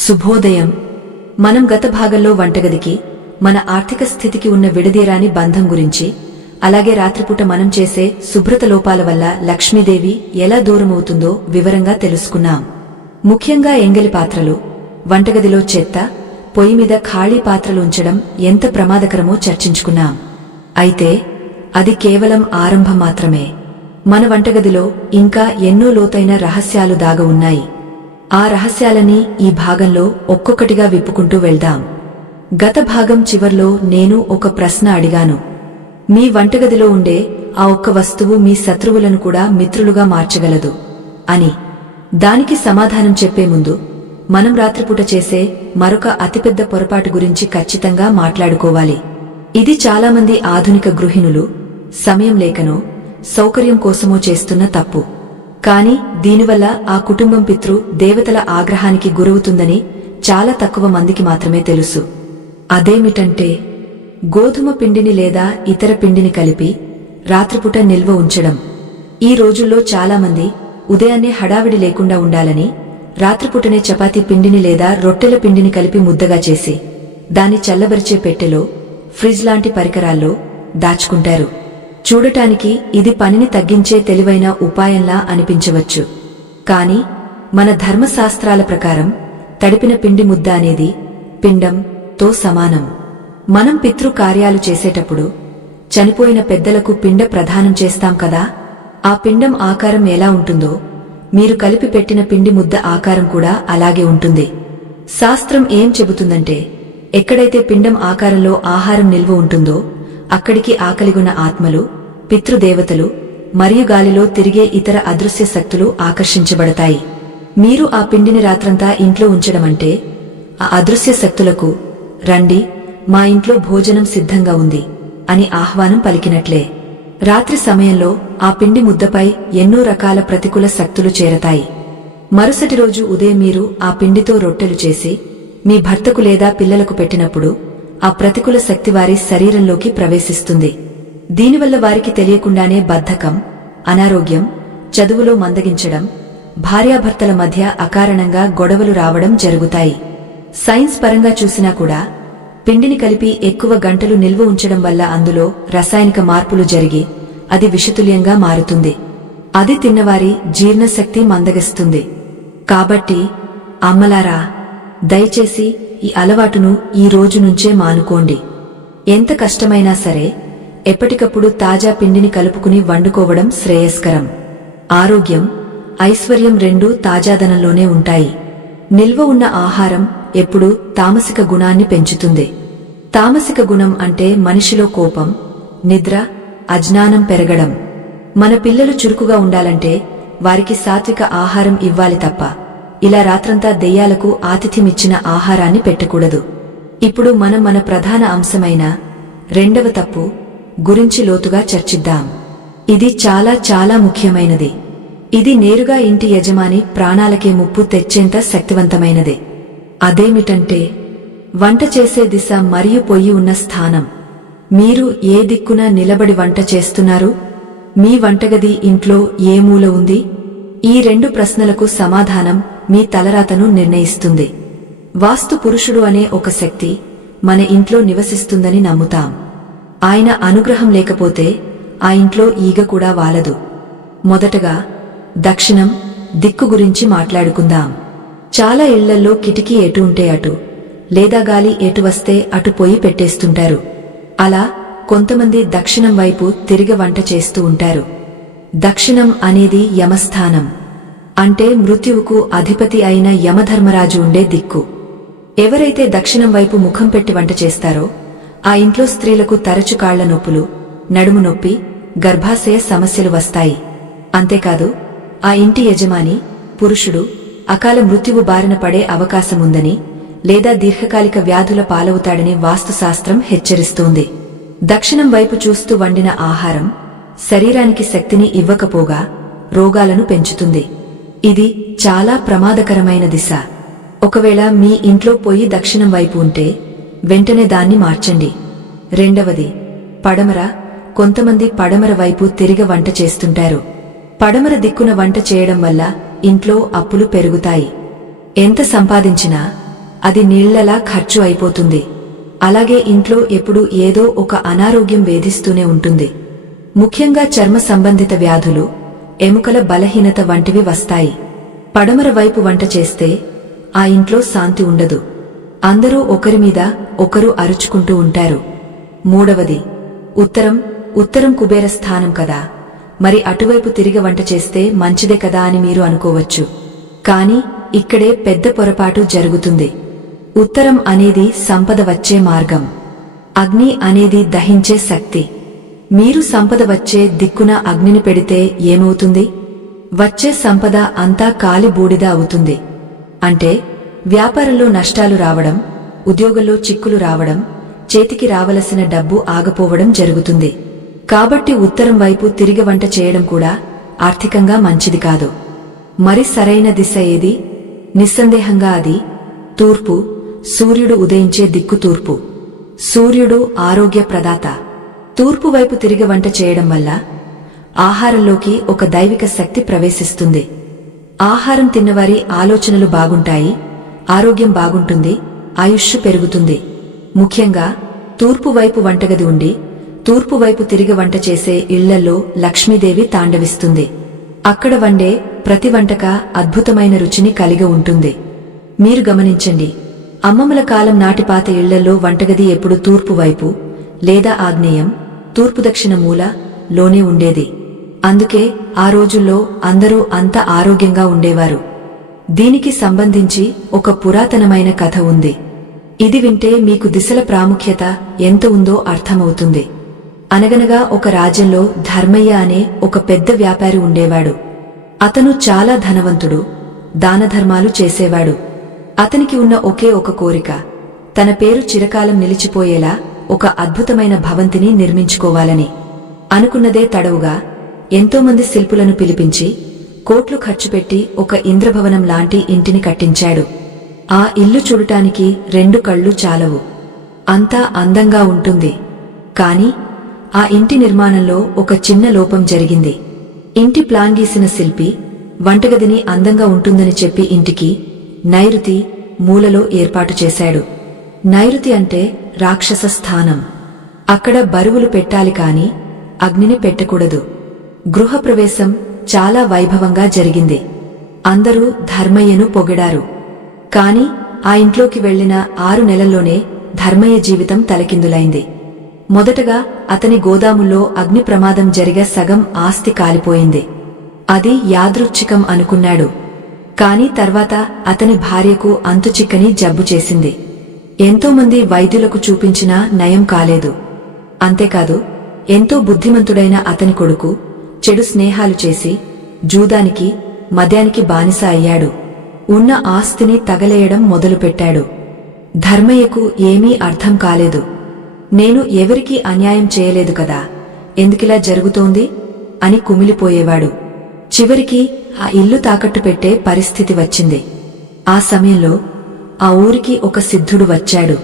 శుభోదయం. మనం గత భాగంలో వంటగదికి, మన ఆర్థిక స్థితికి ఉన్న విడదీరాని బంధం గురించి, అలాగే రాత్రిపూట మనం చేసే శుభ్రత లోపాల వల్ల లక్ష్మీదేవి ఎలా దూరమవుతుందో వివరంగా తెలుసుకున్నాం. ముఖ్యంగా ఎంగిలి పాత్రలు, వంటగదిలో చెత్త, పొయ్యి మీద ఖాళీ పాత్రలు ఉంచడం ఎంత ప్రమాదకరమో చర్చించుకున్నాం. అయితే అది కేవలం ఆరంభం మాత్రమే. మన వంటగదిలో ఇంకా ఎన్నో లోతైన రహస్యాలు దాగి ఉన్నాయి. ఆ రహస్యాలని ఈ భాగంలో ఒక్కొక్కటిగా విప్పుకుంటూ వెళ్దాం. గత భాగం చివర్లో నేను ఒక ప్రశ్న అడిగాను. మీ వంటగదిలో ఉండే ఆ ఒక్క వస్తువు మీ శత్రువులను కూడా మిత్రులుగా మార్చగలదు అని. దానికి సమాధానం చెప్పే ముందు మనం రాత్రిపూట చేసే మరొక అతిపెద్ద పొరపాటు గురించి ఖచ్చితంగా మాట్లాడుకోవాలి. ఇది చాలామంది ఆధునిక గృహిణులు సమయం లేకనో సౌకర్యం కోసమో చేస్తున్న తప్పు. కాని దీనివల్ల ఆ కుటుంబం పితృ దేవతల ఆగ్రహానికి గురవుతుందని చాలా తక్కువ మందికి మాత్రమే తెలుసు. అదేమిటంటే గోధుమ పిండిని లేదా ఇతర పిండిని కలిపి రాత్రిపూట నిల్వ ఉంచడం. ఈ రోజుల్లో చాలామంది ఉదయాన్నే హడావిడి లేకుండా ఉండాలని రాత్రిపూటనే చపాతీ పిండిని లేదా రొట్టెల పిండిని కలిపి ముద్దగా చేసి దాన్ని చల్లబరిచే పెట్టెలో, ఫ్రిజ్ లాంటి పరికరాల్లో దాచుకుంటారు. చూడటానికి ఇది పనిని తగ్గించే తెలివైన ఉపాయంలా అనిపించవచ్చు. కాని మన ధర్మశాస్త్రాల ప్రకారం తడిపిన పిండి ముద్ద అనేది పిండంతో సమానం. మనం పితృ కార్యాలు చేసేటప్పుడు చనిపోయిన పెద్దలకు పిండ ప్రదానం చేస్తాం కదా. ఆ పిండం ఆకారం ఎలా ఉంటుందో మీరు కలిపి పెట్టిన పిండి ముద్ద ఆకారం కూడా అలాగే ఉంటుంది. శాస్త్రం ఏం చెబుతుందంటే, ఎక్కడైతే పిండం ఆకారంలో ఆహారం నిల్వ ఉంటుందో అక్కడికి ఆకలిగొన్న ఆత్మలు, పితృదేవతలు మరియు గాలిలో తిరిగే ఇతర అదృశ్య శక్తులు ఆకర్షించబడతాయి. మీరు ఆ పిండిని రాత్రంతా ఇంట్లో ఉంచడమంటే ఆ అదృశ్య శక్తులకు రండి, మా ఇంట్లో భోజనం సిద్ధంగా ఉంది అని ఆహ్వానం పలికినట్లే. రాత్రి సమయంలో ఆ పిండి ముద్దపై ఎన్నో రకాల ప్రతికూల శక్తులు చేరతాయి. మరుసటి రోజు ఉదయం మీరు ఆ పిండితో రొట్టెలు చేసి మీ భర్తకు లేదా పిల్లలకు పెట్టినప్పుడు ఆ ప్రతికూల శక్తి వారి శరీరంలోకి ప్రవేశిస్తుంది. దీనివల్ల వారికి తెలియకుండానే బద్ధకం, అనారోగ్యం, చదువులో మందగించడం, భార్యాభర్తల మధ్య అకారణంగా గొడవలు రావడం జరుగుతాయి. సైన్స్ పరంగా చూసినా కూడా పిండిని కలిపి ఎక్కువ గంటలు నిల్వ ఉంచడం వల్ల అందులో రసాయనిక మార్పులు జరిగి అది విషతుల్యంగా మారుతుంది. అది తిన్నవారి జీర్ణశక్తి మందగిస్తుంది. కాబట్టి అమ్మలారా, దయచేసి ఈ అలవాటును ఈ రోజు నుంచే మానుకోండి. ఎంత కష్టమైనా సరే ఎప్పటికప్పుడు తాజా పిండిని కలుపుకుని వండుకోవడం శ్రేయస్కరం. ఆరోగ్యం, ఐశ్వర్యం రెండూ తాజాదనంలోనే ఉంటాయి. నిల్వ ఉన్న ఆహారం ఎప్పుడూ తామసిక గుణాన్ని పెంచుతుంది. తామసిక గుణం అంటే మనిషిలో కోపం, నిద్ర, అజ్ఞానం పెరగడం. మన పిల్లలు చురుకుగా ఉండాలంటే వారికి సాత్విక ఆహారం ఇవ్వాలి తప్ప ఇలా రాత్రంతా దెయ్యాలకు ఆతిథ్యమిచ్చిన ఆహారాన్ని పెట్టకూడదు. ఇప్పుడు మనం మన ప్రధాన అంశమైన రెండవ తప్పు గురించి లోతుగా చర్చిద్దాం. ఇది చాలా చాలా ముఖ్యమైనది. ఇది నేరుగా ఇంటి యజమాని ప్రాణాలకే ముప్పు తెచ్చేంత శక్తివంతమైనదే. అదేమిటంటే వంట చేసే దిశ మరియు పొయ్యి ఉన్న స్థానం. మీరు ఏ దిక్కున నిలబడి వంట చేస్తున్నారు? మీ వంటగది ఇంట్లో ఏ మూల ఉంది? ఈ రెండు ప్రశ్నలకు సమాధానం మీ తలరాతను నిర్ణయిస్తుంది. వాస్తు పురుషుడు అనే ఒక శక్తి మన ఇంట్లో నివసిస్తుందని నమ్ముతాం. ఆయన అనుగ్రహం లేకపోతే ఆ ఇంట్లో ఈగ కూడా వాలదు. మొదటగా దక్షిణం దిక్కు గురించి మాట్లాడుకుందాం. చాలా ఇళ్లల్లో కిటికీ ఎటు ఉంటే అటు, లేదా గాలి ఎటు వస్తే అటు పొయ్యి పెట్టేస్తుంటారు. అలా కొంతమంది దక్షిణం వైపు తిరిగి వంట చేస్తూ ఉంటారు. దక్షిణం అనేది యమస్థానం, అంటే మృత్యువుకు అధిపతి అయిన యమధర్మరాజు ఉండే దిక్కు. ఎవరైతే దక్షిణం వైపు ముఖం పెట్టి వంట చేస్తారో ఆ ఇంట్లో స్త్రీలకు తరచు కాళ్ల నొప్పులు, నడుము నొప్పి, గర్భాశయ సమస్యలు వస్తాయి. అంతేకాదు ఆ ఇంటి యజమాని పురుషుడు అకాల మృత్యువు బారిన పడే అవకాశముందని, లేదా దీర్ఘకాలిక వ్యాధుల పాలవుతాడని వాస్తుశాస్త్రం హెచ్చరిస్తోంది. దక్షిణం వైపు చూస్తూ వండిన ఆహారం శరీరానికి శక్తిని ఇవ్వకపోగా రోగాలను పెంచుతుంది. ఇది చాలా ప్రమాదకరమైన దిశ. ఒకవేళ మీ ఇంట్లో పొయ్యి దక్షిణం వైపు ఉంటే వెంటనే దాన్ని మార్చండి. రెండవది పడమర. కొంతమంది పడమర వైపు తిరిగి వంట చేస్తుంటారు. పడమర దిక్కున వంట చేయడం వల్ల ఇంట్లో అప్పులు పెరుగుతాయి. ఎంత సంపాదించినా అది నీళ్లలా ఖర్చు అయిపోతుంది. అలాగే ఇంట్లో ఎప్పుడూ ఏదో ఒక అనారోగ్యం వేధిస్తూనే ఉంటుంది. ముఖ్యంగా చర్మ సంబంధిత వ్యాధులు, ఎముకల బలహీనత వంటివి వస్తాయి. పడమర వైపు వంట చేస్తే ఆ ఇంట్లో శాంతి ఉండదు. అందరూ ఒకరిమీద ఒకరు అరుచుకుంటూ ఉంటారు. మూడవది ఉత్తరం. ఉత్తరం కుబేర స్థానం కదా, మరి అటువైపు తిరిగి వంట చేస్తే మంచిదే కదా అని మీరు అనుకోవచ్చు. కాని ఇక్కడే పెద్ద పొరపాటు జరుగుతుంది. ఉత్తరం అనేది సంపద వచ్చే మార్గం. అగ్ని అనేది దహించే శక్తి. మీరు సంపద వచ్చే దిక్కున అగ్నిని పెడితే ఏమవుతుంది? వచ్చే సంపద అంతా కాలి బూడిద అవుతుంది. అంటే వ్యాపారంలో నష్టాలు రావడం, ఉద్యోగంలో చిక్కులు రావడం, చేతికి రావలసిన డబ్బు ఆగపోవడం జరుగుతుంది. కాబట్టి ఉత్తరం వైపు తిరిగి వంట చేయడం కూడా ఆర్థికంగా మంచిది కాదు. మరి సరైన దిశ ఏది? నిస్సందేహంగా అది తూర్పు. సూర్యుడు ఉదయించే దిక్కు తూర్పు. సూర్యుడు ఆరోగ్య ప్రదాత. తూర్పు వైపు తిరిగి వంట చేయడం వల్ల ఆహారంలోకి ఒక దైవిక శక్తి ప్రవేశిస్తుంది. ఆహారం తిన్నవారి ఆలోచనలు బాగుంటాయి, ఆరోగ్యం బాగుంటుంది, ఆయుష్షు పెరుగుతుంది. ముఖ్యంగా తూర్పు వైపు వంటగది ఉండి తూర్పు వైపు తిరిగి వంట చేసే ఇళ్లల్లో లక్ష్మీదేవి తాండవిస్తుంది. అక్కడ వండే ప్రతి వంటక అద్భుతమైన రుచిని కలిగి ఉంటుంది. మీరు గమనించండి, అమ్మమ్మల కాలం నాటి పాత ఇళ్లల్లో వంటగది ఎప్పుడు తూర్పు వైపు లేదా ఆగ్నేయం, తూర్పు దక్షిణ మూల లోనే ఉండేది. అందుకే ఆ రోజుల్లో అందరూ అంత ఆరోగ్యంగా ఉండేవారు. దీనికి సంబంధించి ఒక పురాతనమైన కథ ఉంది. ఇది వింటే మీకు దిశల ప్రాముఖ్యత ఎంత ఉందో అర్థమవుతుంది. అనగనగా ఒక రాజ్యంలో ధర్మయ్య అనే ఒక పెద్ద వ్యాపారి ఉండేవాడు. అతను చాలా ధనవంతుడు, దానధర్మాలు చేసేవాడు. అతనికి ఉన్న ఒకే ఒక కోరిక, తన పేరు చిరకాలం నిలిచిపోయేలా ఒక అద్భుతమైన భవంతిని నిర్మించుకోవాలని. అనుకున్నదే తడవుగా ఎంతోమంది శిల్పులను పిలిపించి కోట్లు ఖర్చుపెట్టి ఒక ఇంద్రభవనం లాంటి ఇంటిని కట్టించాడు. ఆ ఇల్లు చూడటానికి 2 కళ్ళు చాలవు. అంతా అందంగా ఉంటుంది. కాని ఆ ఇంటి నిర్మాణంలో ఒక చిన్న లోపం జరిగింది. ఇంటి ప్లాన్ గీసిన శిల్పి వంటగదిని అందంగా ఉంటుందని చెప్పి ఇంటికి నైరుతి మూలలో ఏర్పాటు చేశాడు. నైరుతి అంటే రాక్షస స్థానం. అక్కడ బరువులు పెట్టాలి కాని అగ్నిని పెట్టకూడదు. గృహప్రవేశం చాలా వైభవంగా జరిగింది. అందరూ ధర్మయ్యను పొగిడారు. కాని ఆ ఇంట్లోకి వెళ్లిన 6 నెలల్లోనే ధర్మయ్య జీవితం తలకిందులైంది. మొదటగా అతని గోదాముల్లో అగ్ని ప్రమాదం జరిగే సగం ఆస్తి కాలిపోయింది. అది యాదృచ్ఛికం అనుకున్నాడు. కాని తర్వాత అతని భార్యకు అంతుచిక్కని జబ్బు చేసింది. ఎంతోమంది వైద్యులకు చూపించినా నయం కాలేదు. అంతేకాదు, ఎంతో బుద్ధిమంతుడైన అతని కొడుకు చెడు స్నేహాలు చేసి జూదానికి మద్యానికి బానిస అయ్యాడు. ఉన్న ఆస్తిని తగలేయడం మొదలుపెట్టాడు. ధర్మయ్యకు ఏమీ అర్థం కాలేదు. నేను ఎవరికీ అన్యాయం చేయలేదు కదా, ఎందుకిలా జరుగుతోంది అని కుమిలిపోయేవాడు. చివరికి ఆ ఇల్లు తాకట్టు పెట్టే పరిస్థితి వచ్చింది. ఆ సమయంలో ఆ ఊరికి ఒక సిద్ధుడు వచ్చాడు.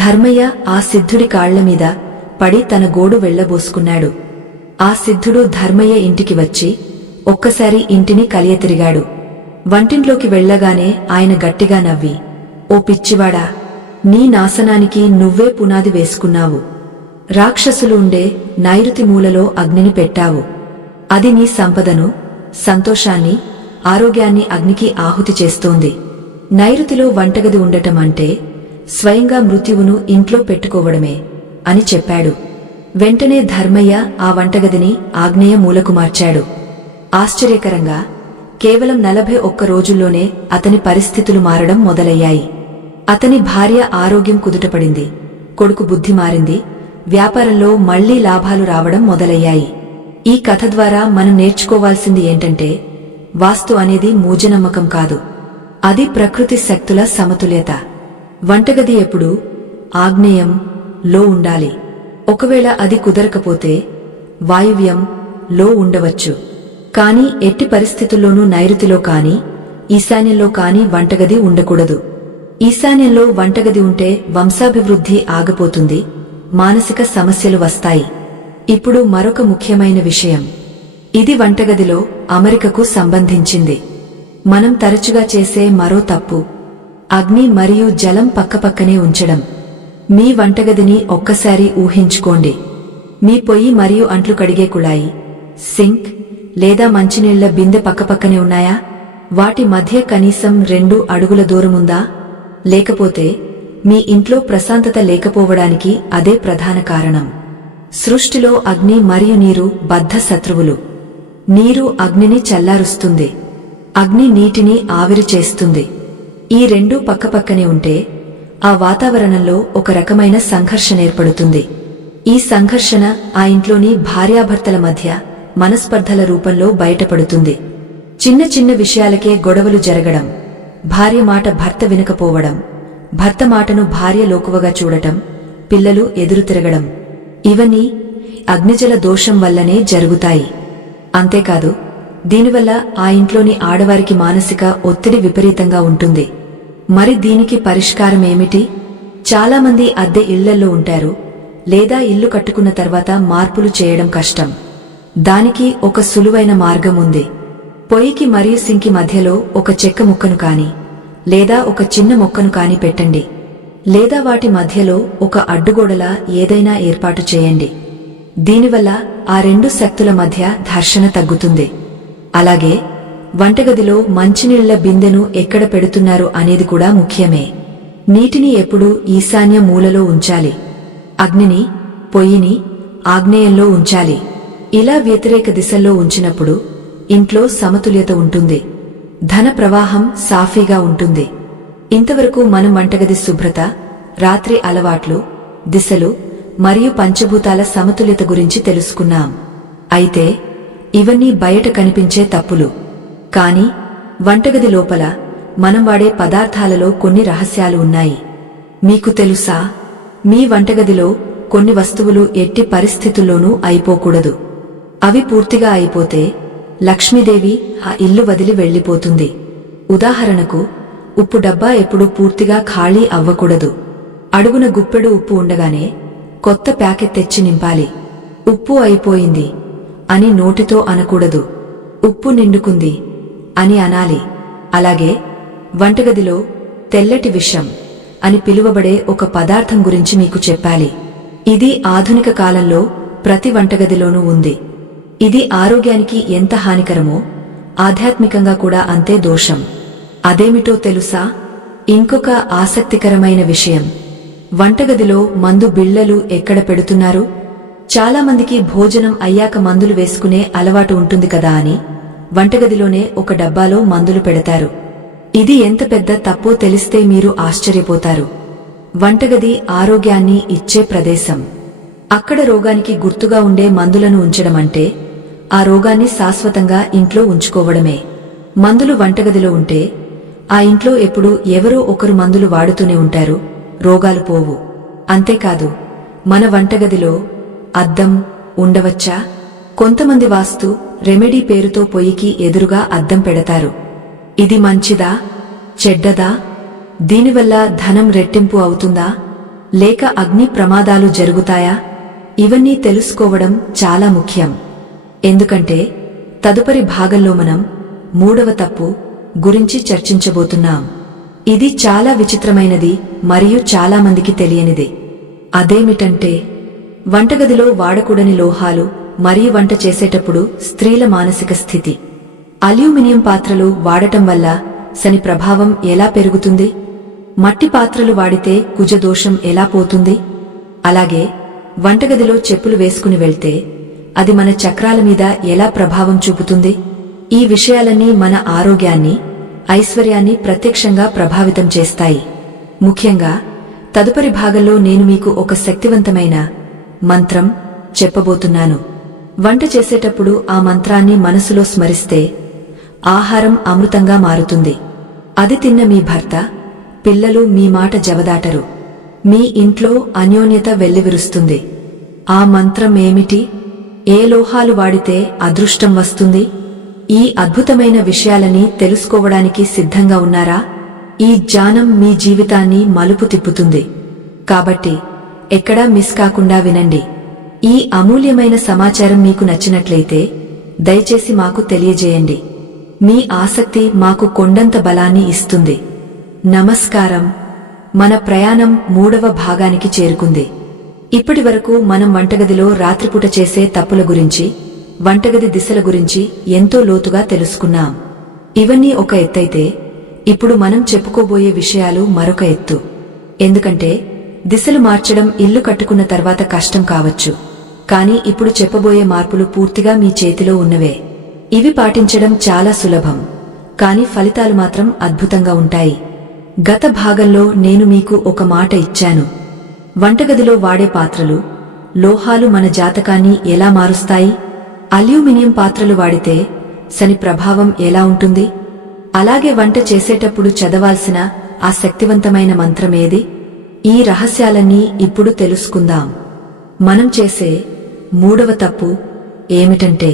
ధర్మయ్య ఆ సిద్ధుడి కాళ్లమీద పడి తన గోడు వెళ్లబోసుకున్నాడు. ఆ సిద్ధుడు ధర్మయ్య ఇంటికి వచ్చి ఒక్కసారి ఇంటిని కలియతిరిగాడు. వంటింట్లోకి వెళ్లగానే ఆయన గట్టిగా నవ్వి, "ఓ పిచ్చివాడా, నీ నాశనానికి నువ్వే పునాది వేసుకున్నావు. రాక్షసులు ఉండే నైరుతి మూలలో అగ్నిని పెట్టావు. అది నీ సంపదను, సంతోషాన్ని, ఆరోగ్యాన్ని అగ్నికి ఆహుతి చేస్తోంది. నైరుతిలో వంటగది ఉండటం అంటే స్వయంగా మృత్యువును ఇంట్లో పెట్టుకోవడమే" అని చెప్పాడు. వెంటనే ధర్మయ్య ఆ వంటగదిని ఆగ్నేయ మూలకు మార్చాడు. ఆశ్చర్యకరంగా కేవలం 41 రోజుల్లోనే అతని పరిస్థితులు మారడం మొదలయ్యాయి. అతని భార్య ఆరోగ్యం కుదుటపడింది, కొడుకు బుద్ధి మారింది, వ్యాపారంలో మళ్లీ లాభాలు రావడం మొదలయ్యాయి. ఈ కథ ద్వారా మనం నేర్చుకోవాల్సింది ఏంటంటే, వాస్తు అనేది మూఢనమ్మకం కాదు, అది ప్రకృతి శక్తుల సమతుల్యత. వంటగది ఎప్పుడూ ఆగ్నేయం లో ఉండాలి. ఒకవేళ అది కుదరకపోతే వాయువ్యం లో ఉండవచ్చు. కాని ఎట్టి పరిస్థితుల్లోనూ నైరుతిలో కాని ఈశాన్యంలో కాని వంటగది ఉండకూడదు. ఈశాన్యంలో వంటగది ఉంటే వంశాభివృద్ధి ఆగిపోతుంది, మానసిక సమస్యలు వస్తాయి. ఇప్పుడు మరొక ముఖ్యమైన విషయం, ఇది వంటగదిలో అమరికకు సంబంధించింది. మనం తరచుగా చేసే మరో తప్పు, అగ్ని మరియు జలం పక్కపక్కనే ఉంచడం. మీ వంటగదిని ఒక్కసారి ఊహించుకోండి. మీ పొయ్యి మరియు అంట్లు కడిగే కుళాయి, సింక్ లేదా మంచినీళ్ల బిందె పక్కపక్కనే ఉన్నాయా? వాటి మధ్య కనీసం 2 అడుగుల దూరముందా? లేకపోతే మీ ఇంట్లో ప్రశాంతత లేకపోవడానికి అదే ప్రధాన కారణం. సృష్టిలో అగ్ని మరియు నీరు బద్ధ శత్రువులు. నీరు అగ్నిని చల్లారుస్తుంది, అగ్ని నీటిని ఆవిరి చేస్తుంది. ఈ 2 పక్కపక్కనే ఉంటే ఆ వాతావరణంలో ఒక రకమైన సంఘర్షణ ఏర్పడుతుంది. ఈ సంఘర్షణ ఆ ఇంట్లోని భార్యాభర్తల మధ్య మనస్పర్ధల రూపంలో బయటపడుతుంది. చిన్న చిన్న విషయాలకే గొడవలు జరగడం, భార్య మాట భర్త వినకపోవడం, భర్త మాటను భార్య లోకువగా చూడటం, పిల్లలు ఎదురు తిరగడం, ఇవన్నీ అగ్నిజల దోషం వల్లనే జరుగుతాయి. అంతేకాదు, దీనివల్ల ఆ ఇంట్లోని ఆడవారికి మానసిక ఒత్తిడి విపరీతంగా ఉంటుంది. మరి దీనికి పరిష్కారమేమిటి? చాలామంది అద్దె ఇళ్లల్లో ఉంటారు, లేదా ఇల్లు కట్టుకున్న తర్వాత మార్పులు చేయడం కష్టం. దానికి ఒక సులువైన మార్గం ఉంది. పొయ్యికి మరియు సింకి మధ్యలో ఒక చెక్క ముక్కను కాని లేదా ఒక చిన్న మొక్కను కాని పెట్టండి, లేదా వాటి మధ్యలో ఒక అడ్డుగోడలా ఏదైనా ఏర్పాటు చేయండి. దీనివల్ల ఆ 2 శక్తుల మధ్య ఘర్షణ తగ్గుతుంది. అలాగే వంటగదిలో మంచినీళ్ల బిందెను ఎక్కడ పెడుతున్నారు అనేది కూడా ముఖ్యమే. నీటిని ఎప్పుడూ ఈశాన్య మూలలో ఉంచాలి. అగ్నిని, పొయ్యిని ఆగ్నేయంలో ఉంచాలి. ఇలా వ్యతిరేక దిశల్లో ఉంచినప్పుడు ఇంట్లో సమతుల్యత ఉంటుంది, ధన ప్రవాహం సాఫీగా ఉంటుంది. ఇంతవరకు మనం వంటగది శుభ్రత, రాత్రి అలవాట్లు, దిశలు మరియు పంచభూతాల సమతుల్యత గురించి తెలుసుకున్నాం. అయితే ఇవన్నీ బయట కనిపించే తప్పులు. కాని వంటగది లోపల మనం వాడే పదార్థాలలో కొన్ని రహస్యాలు ఉన్నాయి. మీకు తెలుసా, మీ వంటగదిలో కొన్ని వస్తువులు ఎట్టి పరిస్థితుల్లోనూ అయిపోకూడదు. అవి పూర్తిగా అయిపోతే లక్ష్మీదేవి ఆ ఇల్లు వదిలి వెళ్లిపోతుంది. ఉదాహరణకు, ఉప్పు డబ్బా ఎప్పుడూ పూర్తిగా ఖాళీ అవ్వకూడదు. అడుగున గుప్పెడు ఉప్పు ఉండగానే కొత్త ప్యాకెట్ తెచ్చి నింపాలి. ఉప్పు అయిపోయింది అని నోటితో అనకూడదు. ఉప్పు నిండుకుంది అని అనాలి. అలాగే వంటగదిలో తెల్లటి విషం అని పిలువబడే ఒక పదార్థం గురించి మీకు చెప్పాలి. ఇది ఆధునిక కాలంలో ప్రతి వంటగదిలోనూ ఉంది. ఇది ఆరోగ్యానికి ఎంత హానికరమో ఆధ్యాత్మికంగా కూడా అంతే దోషం. అదేమిటో తెలుసా? ఇంకొక ఆసక్తికరమైన విషయం, వంటగదిలో మందు బిళ్లలు ఎక్కడ పెడుతున్నారు? చాలామందికి భోజనం అయ్యాక మందులు వేసుకునే అలవాటు ఉంటుంది కదా అని వంటగదిలోనే ఒక డబ్బాలో మందులు పెడతారు. ఇది ఎంత పెద్ద తప్పో తెలిస్తే మీరు ఆశ్చర్యపోతారు. వంటగది ఆరోగ్యాన్ని ఇచ్చే ప్రదేశం. అక్కడ రోగానికి గుర్తుగా ఉండే మందులను ఉంచడం అంటే ఆ రోగాన్ని శాశ్వతంగా ఇంట్లో ఉంచుకోవడమే. మందులు వంటగదిలో ఉంటే ఆ ఇంట్లో ఎప్పుడూ ఎవరో ఒకరు మందులు వాడుతూనే ఉంటారు, రోగాలు పోవు. అంతేకాదు, మన వంటగదిలో అద్దం ఉండవచ్చా? కొంతమంది వాస్తు రెమెడీ పేరుతో పొయ్యికి ఎదురుగా అద్దం పెడతారు. ఇది మంచిదా, చెడ్డదా? దీనివల్ల ధనం రెట్టింపు అవుతుందా, లేక అగ్ని ప్రమాదాలు జరుగుతాయా? ఇవన్నీ తెలుసుకోవడం చాలా ముఖ్యం. ఎందుకంటే తదుపరి భాగంలో మనం మూడవ తప్పు గురించి చర్చించబోతున్నాం. ఇది చాలా విచిత్రమైనది మరియు చాలామందికి తెలియనిది. అదేమిటంటే వంటగదిలో వాడకూడని లోహాలు మరియు వంట చేసేటప్పుడు స్త్రీల మానసిక స్థితి. అల్యూమినియం పాత్రలు వాడటం వల్ల శని ప్రభావం ఎలా పెరుగుతుంది? మట్టి పాత్రలు వాడితే కుజదోషం ఎలా పోతుంది? అలాగే వంటగదిలో చెప్పులు వేసుకుని వెళ్తే అది మన చక్రాల మీద ఎలా ప్రభావం చూపుతుంది? ఈ విషయాలన్నీ మన ఆరోగ్యాన్ని, ఐశ్వర్యాన్ని ప్రత్యక్షంగా ప్రభావితం చేస్తాయి. ముఖ్యంగా తదుపరి భాగంలో నేను మీకు ఒక శక్తివంతమైన మంత్రం చెప్పబోతున్నాను. వంట చేసేటప్పుడు ఆ మంత్రాన్ని మనసులో స్మరిస్తే ఆహారం అమృతంగా మారుతుంది. అది తిన్న మీ భర్త, పిల్లలు మీ మాట జవదాటరు. మీ ఇంట్లో అన్యోన్యత వెల్లివిరుస్తుంది. ఆ మంత్రం ఏమిటి? ఏ లోహాలు వాడితే అదృష్టం వస్తుంది? ఈ అద్భుతమైన విషయాలని తెలుసుకోవడానికి సిద్ధంగా ఉన్నారా? ఈ జ్ఞానం మీ జీవితాన్ని మలుపు తిప్పుతుంది. కాబట్టి ఎక్కడా మిస్ కాకుండా వినండి. ఈ అమూల్యమైన సమాచారం మీకు నచ్చినట్లయితే దయచేసి మాకు తెలియజేయండి. మీ ఆసక్తి మాకు కొండంత బలాన్ని ఇస్తుంది. నమస్కారం. మన ప్రయాణం మూడవ భాగానికి చేరుకుంది. ఇప్పటివరకు మనం వంటగదిలో రాత్రిపూట చేసే తప్పుల గురించి, వంటగది దిశల గురించి ఎంతో లోతుగా తెలుసుకున్నాం. ఇవన్నీ ఒక ఎత్తైతే ఇప్పుడు మనం చెప్పుకోబోయే విషయాలు మరొక ఎత్తు. ఎందుకంటే దిశలు మార్చడం ఇల్లు కట్టుకున్న తర్వాత కష్టం కావచ్చు, కానీ ఇప్పుడు చెప్పబోయే మార్పులు పూర్తిగా మీ చేతిలో ఉన్నవే. ఇవి పాటించడం చాలా సులభం, కానీ ఫలితాలు మాత్రం అద్భుతంగా ఉంటాయి. గత భాగంలో నేను మీకు ఒక మాట ఇచ్చాను. వంటగదిలో వాడే పాత్రలు, లోహాలు మన జాతకాన్ని ఎలా మారుస్తాయి? అల్యూమినియం పాత్రలు వాడితే శని ప్రభావం ఎలా ఉంటుంది? అలాగే వంట చేసేటప్పుడు చదవాల్సిన ఆ శక్తివంతమైన మంత్రమేది? ఈ రహస్యాలన్నీ ఇప్పుడు తెలుసుకుందాం. మనం చేసే మూడవ తప్పు ఏమిటంటే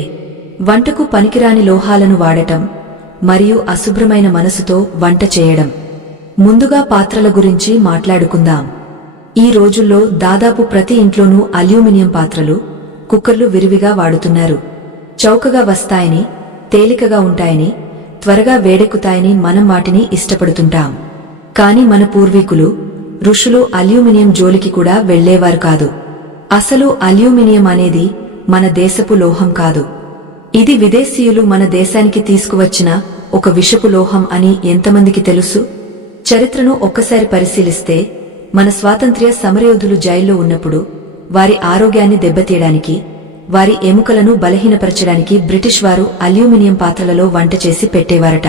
వంటకు పనికిరాని లోహాలను వాడటం మరియు అశుభ్రమైన మనసుతో వంట చేయడం. ముందుగా పాత్రల గురించి మాట్లాడుకుందాం. ఈ రోజుల్లో దాదాపు ప్రతి ఇంట్లోనూ అల్యూమినియం పాత్రలు, కుక్కర్లు విరివిగా వాడుతున్నారు. చౌకగా వస్తాయని, తేలికగా ఉంటాయని, త్వరగా వేడెక్కుతాయని మనం వాటిని ఇష్టపడుతుంటాం. కాని మన పూర్వీకులు, ఋషులు అల్యూమినియం జోలికి కూడా వెళ్లేవారు కాదు. అసలు అల్యూమినియం అనేది మన దేశపు లోహం కాదు. ఇది విదేశీయులు మన దేశానికి తీసుకువచ్చిన ఒక విషపు లోహం అని ఎంతమందికి తెలుసు? చరిత్రను ఒక్కసారి పరిశీలిస్తే మన స్వాతంత్ర్య సమరయోధులు జైల్లో ఉన్నప్పుడు వారి ఆరోగ్యాన్ని దెబ్బతీయడానికి, వారి ఎముకలను బలహీనపరచడానికి బ్రిటిష్ వారు అల్యూమినియం పాత్రలలో వంట చేసి పెట్టేవారట.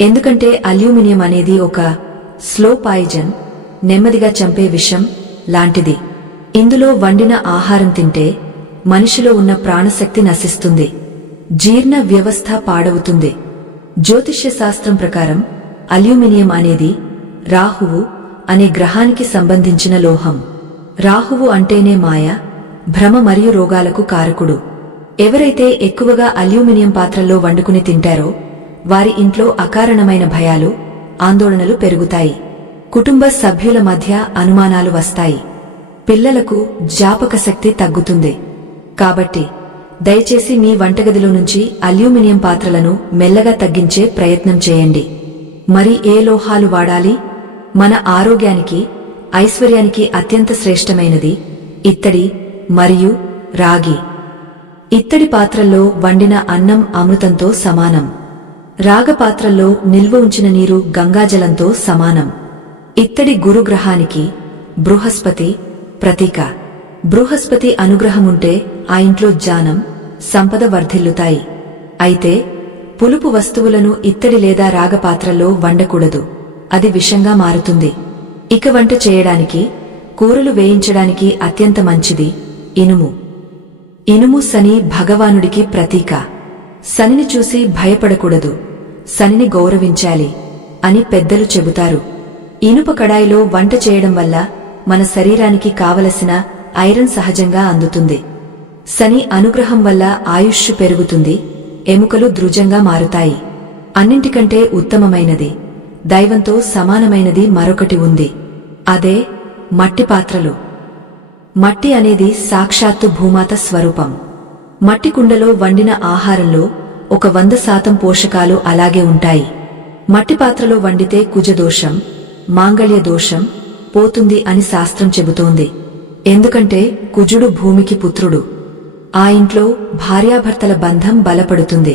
ఎందుకంటే అల్యూమినియం అనేది ఒక స్లో పాయిజన్, నెమ్మదిగా చంపే విషం లాంటిది. ఇందులో వండిన ఆహారం తింటే మనిషిలో ఉన్న ప్రాణశక్తి నశిస్తుంది, జీర్ణ వ్యవస్థ పాడవుతుంది. జ్యోతిష్య శాస్త్రం ప్రకారం అల్యూమినియం అనేది రాహువు అనే గ్రహానికి సంబంధించిన లోహం. రాహువు అంటేనే మాయ, భ్రమ మరియు రోగాలకు కారకుడు. ఎవరైతే ఎక్కువగా అల్యూమినియం పాత్రల్లో వండుకుని తింటారో వారి ఇంట్లో అకారణమైన భయాలు, ఆందోళనలు పెరుగుతాయి. కుటుంబ సభ్యుల మధ్య అనుమానాలు వస్తాయి. పిల్లలకు జ్ఞాపకశక్తి తగ్గుతుంది. కాబట్టి దయచేసి మీ వంటగదిలో నుంచి అల్యూమినియం పాత్రలను మెల్లగా తగ్గించే ప్రయత్నం చేయండి. మరి ఏ లోహాలు వాడాలి? మన ఆరోగ్యానికి, ఐశ్వర్యానికి అత్యంత శ్రేష్టమైనది ఇత్తడి మరియు రాగి. ఇత్తడి పాత్రల్లో వండిన అన్నం అమృతంతో సమానం. రాగపాత్రల్లో నిల్వ ఉంచిన నీరు గంగాజలంతో సమానం. ఇత్తడి గురుగ్రహానికి బృహస్పతి ప్రతీక. బృహస్పతి అనుగ్రహముంటే ఆ ఇంట్లో జ్ఞానం, సంపద వర్ధిల్లుతాయి. అయితే పులుపు వస్తువులను ఇత్తడి లేదా రాగపాత్రల్లో వండకూడదు. అది విషంగా మారుతుంది. ఇక వంట చేయడానికి, కూరలు వేయించడానికి అత్యంత మంచిది ఇనుము. ఇనుము శని భగవానుడికి ప్రతీక. శనిని చూసి భయపడకూడదు, శనిని గౌరవించాలి అని పెద్దలు చెబుతారు. ఇనుప కడాయిలో వంట చేయడం వల్ల మన శరీరానికి కావలసిన ఐరన్ సహజంగా అందుతుంది. శని అనుగ్రహం వల్ల ఆయుష్ పెరుగుతుంది, ఎముకలు దృఢంగా మారుతాయి. అన్నింటికంటే ఉత్తమమైనది, దైవంతో సమానమైనది మరొకటి ఉంది. అదే మట్టి పాత్రలు. మట్టి అనేది సాక్షాత్తు భూమాత స్వరూపం. మట్టి కుండలో వండిన ఆహారంలో 100% పోషకాలు అలాగే ఉంటాయి. మట్టి పాత్రలో వండితే కుజదోషం, మాంగళ్య దోషం పోతుంది అని శాస్త్రం చెబుతోంది. ఎందుకంటే కుజుడు భూమికి పుత్రుడు. ఆ ఇంట్లో భార్యాభర్తల బంధం బలపడుతుంది.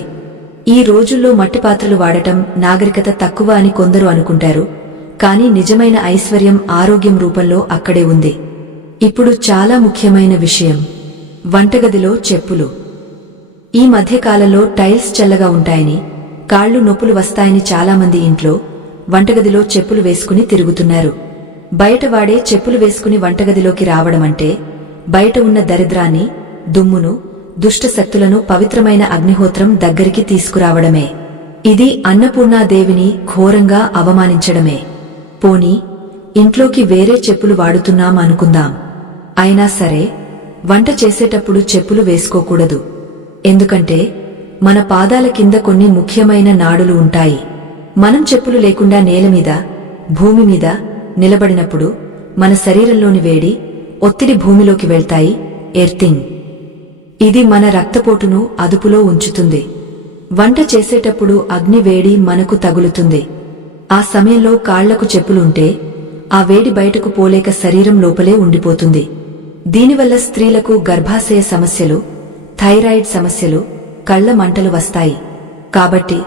ఈ రోజుల్లో మట్టి పాత్రలు వాడటం నాగరికత తక్కువ అని కొందరు అనుకుంటారు. కానీ నిజమైన ఐశ్వర్యం ఆరోగ్యం రూపంలో అక్కడే ఉంది. ఇప్పుడు చాలా ముఖ్యమైన విషయం, వంటగదిలో చెప్పులు. ఈ మధ్యకాలంలో టైల్స్ చల్లగా ఉంటాయని, కాళ్లు నొప్పులు వస్తాయని చాలామంది ఇంట్లో వంటగదిలో చెప్పులు వేసుకుని తిరుగుతున్నారు. బయట వాడే చెప్పులు వేసుకుని వంటగదిలోకి రావడమంటే బయట ఉన్న దరిద్రాన్ని, దుమ్మును, దుష్టశక్తులను పవిత్రమైన అగ్నిహోత్రం దగ్గరికి తీసుకురావడమే. ఇది అన్నపూర్ణాదేవిని ఘోరంగా అవమానించడమే. పోనీ ఇంట్లోకి వేరే చెప్పులు వాడుతున్నాం అనుకుందాం. అయినా సరే వంట చేసేటప్పుడు చెప్పులు వేసుకోకూడదు. ఎందుకంటే మన పాదాల కింద కొన్ని ముఖ్యమైన నాడులు ఉంటాయి. మనం చెప్పులు లేకుండా నేలమీద, భూమి మీద నిలబడినప్పుడు మన శరీరంలోని వేడి, ఒత్తిడి భూమిలోకి వెళ్తాయి. ఎర్తింగ్. ఇది మన రక్తపోటును అదుపులో ఉంచుతుంది. వంట చేసేటప్పుడు అగ్ని వేడి మనకు తగులుతుంది. ఆ సమయంలో కాళ్లకు చెప్పులుంటే ఆ వేడి బయటకు పోలేక శరీరం లోపలే ఉండిపోతుంది. దీనివల్ల స్త్రీలకు గర్భాశయ సమస్యలు, థైరాయిడ్ సమస్యలు, కళ్ల మంటలు వస్తాయి. కాబట్టి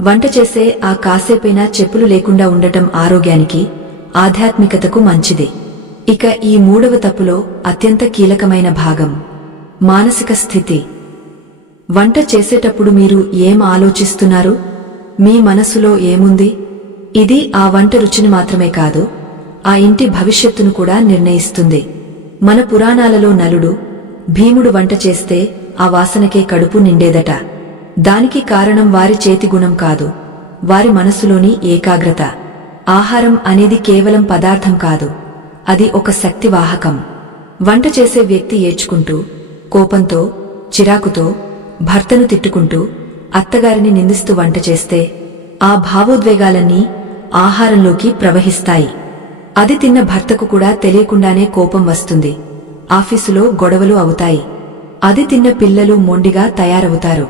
వంట చేసే ఆ కాసేపైనా చెప్పులు లేకుండా ఉండటం ఆరోగ్యానికి, ఆధ్యాత్మికతకు మంచిది. ఇక ఈ మూడవ తప్పులో అత్యంత కీలకమైన భాగం, మానసిక స్థితి. వంట చేసేటప్పుడు మీరు ఏం ఆలోచిస్తున్నారు? మీ మనసులో ఏముంది? ఇది ఆ వంట రుచిని మాత్రమే కాదు, ఆ ఇంటి భవిష్యత్తును కూడా నిర్ణయిస్తుంది. మన పురాణాలలో నలుడు, భీముడు వంట చేస్తే ఆ వాసనకే కడుపు నిండేదట. దానికి కారణం వారి చేతి గుణం కాదు, వారి మనసులోని ఏకాగ్రత. ఆహారం అనేది కేవలం పదార్థం కాదు, అది ఒక శక్తివాహకం. వంట చేసే వ్యక్తి ఏడ్చుకుంటూ, కోపంతో, చిరాకుతో, భర్తను తిట్టుకుంటూ, అత్తగారిని నిందిస్తూ వంట చేస్తే ఆ భావోద్వేగాలన్నీ ఆహారంలోకి ప్రవహిస్తాయి. అది తిన్న భర్తకు కూడా తెలియకుండానే కోపం వస్తుంది. ఆఫీసులో గొడవలు అవుతాయి. అది తిన్న పిల్లలు మొండిగా తయారవుతారు.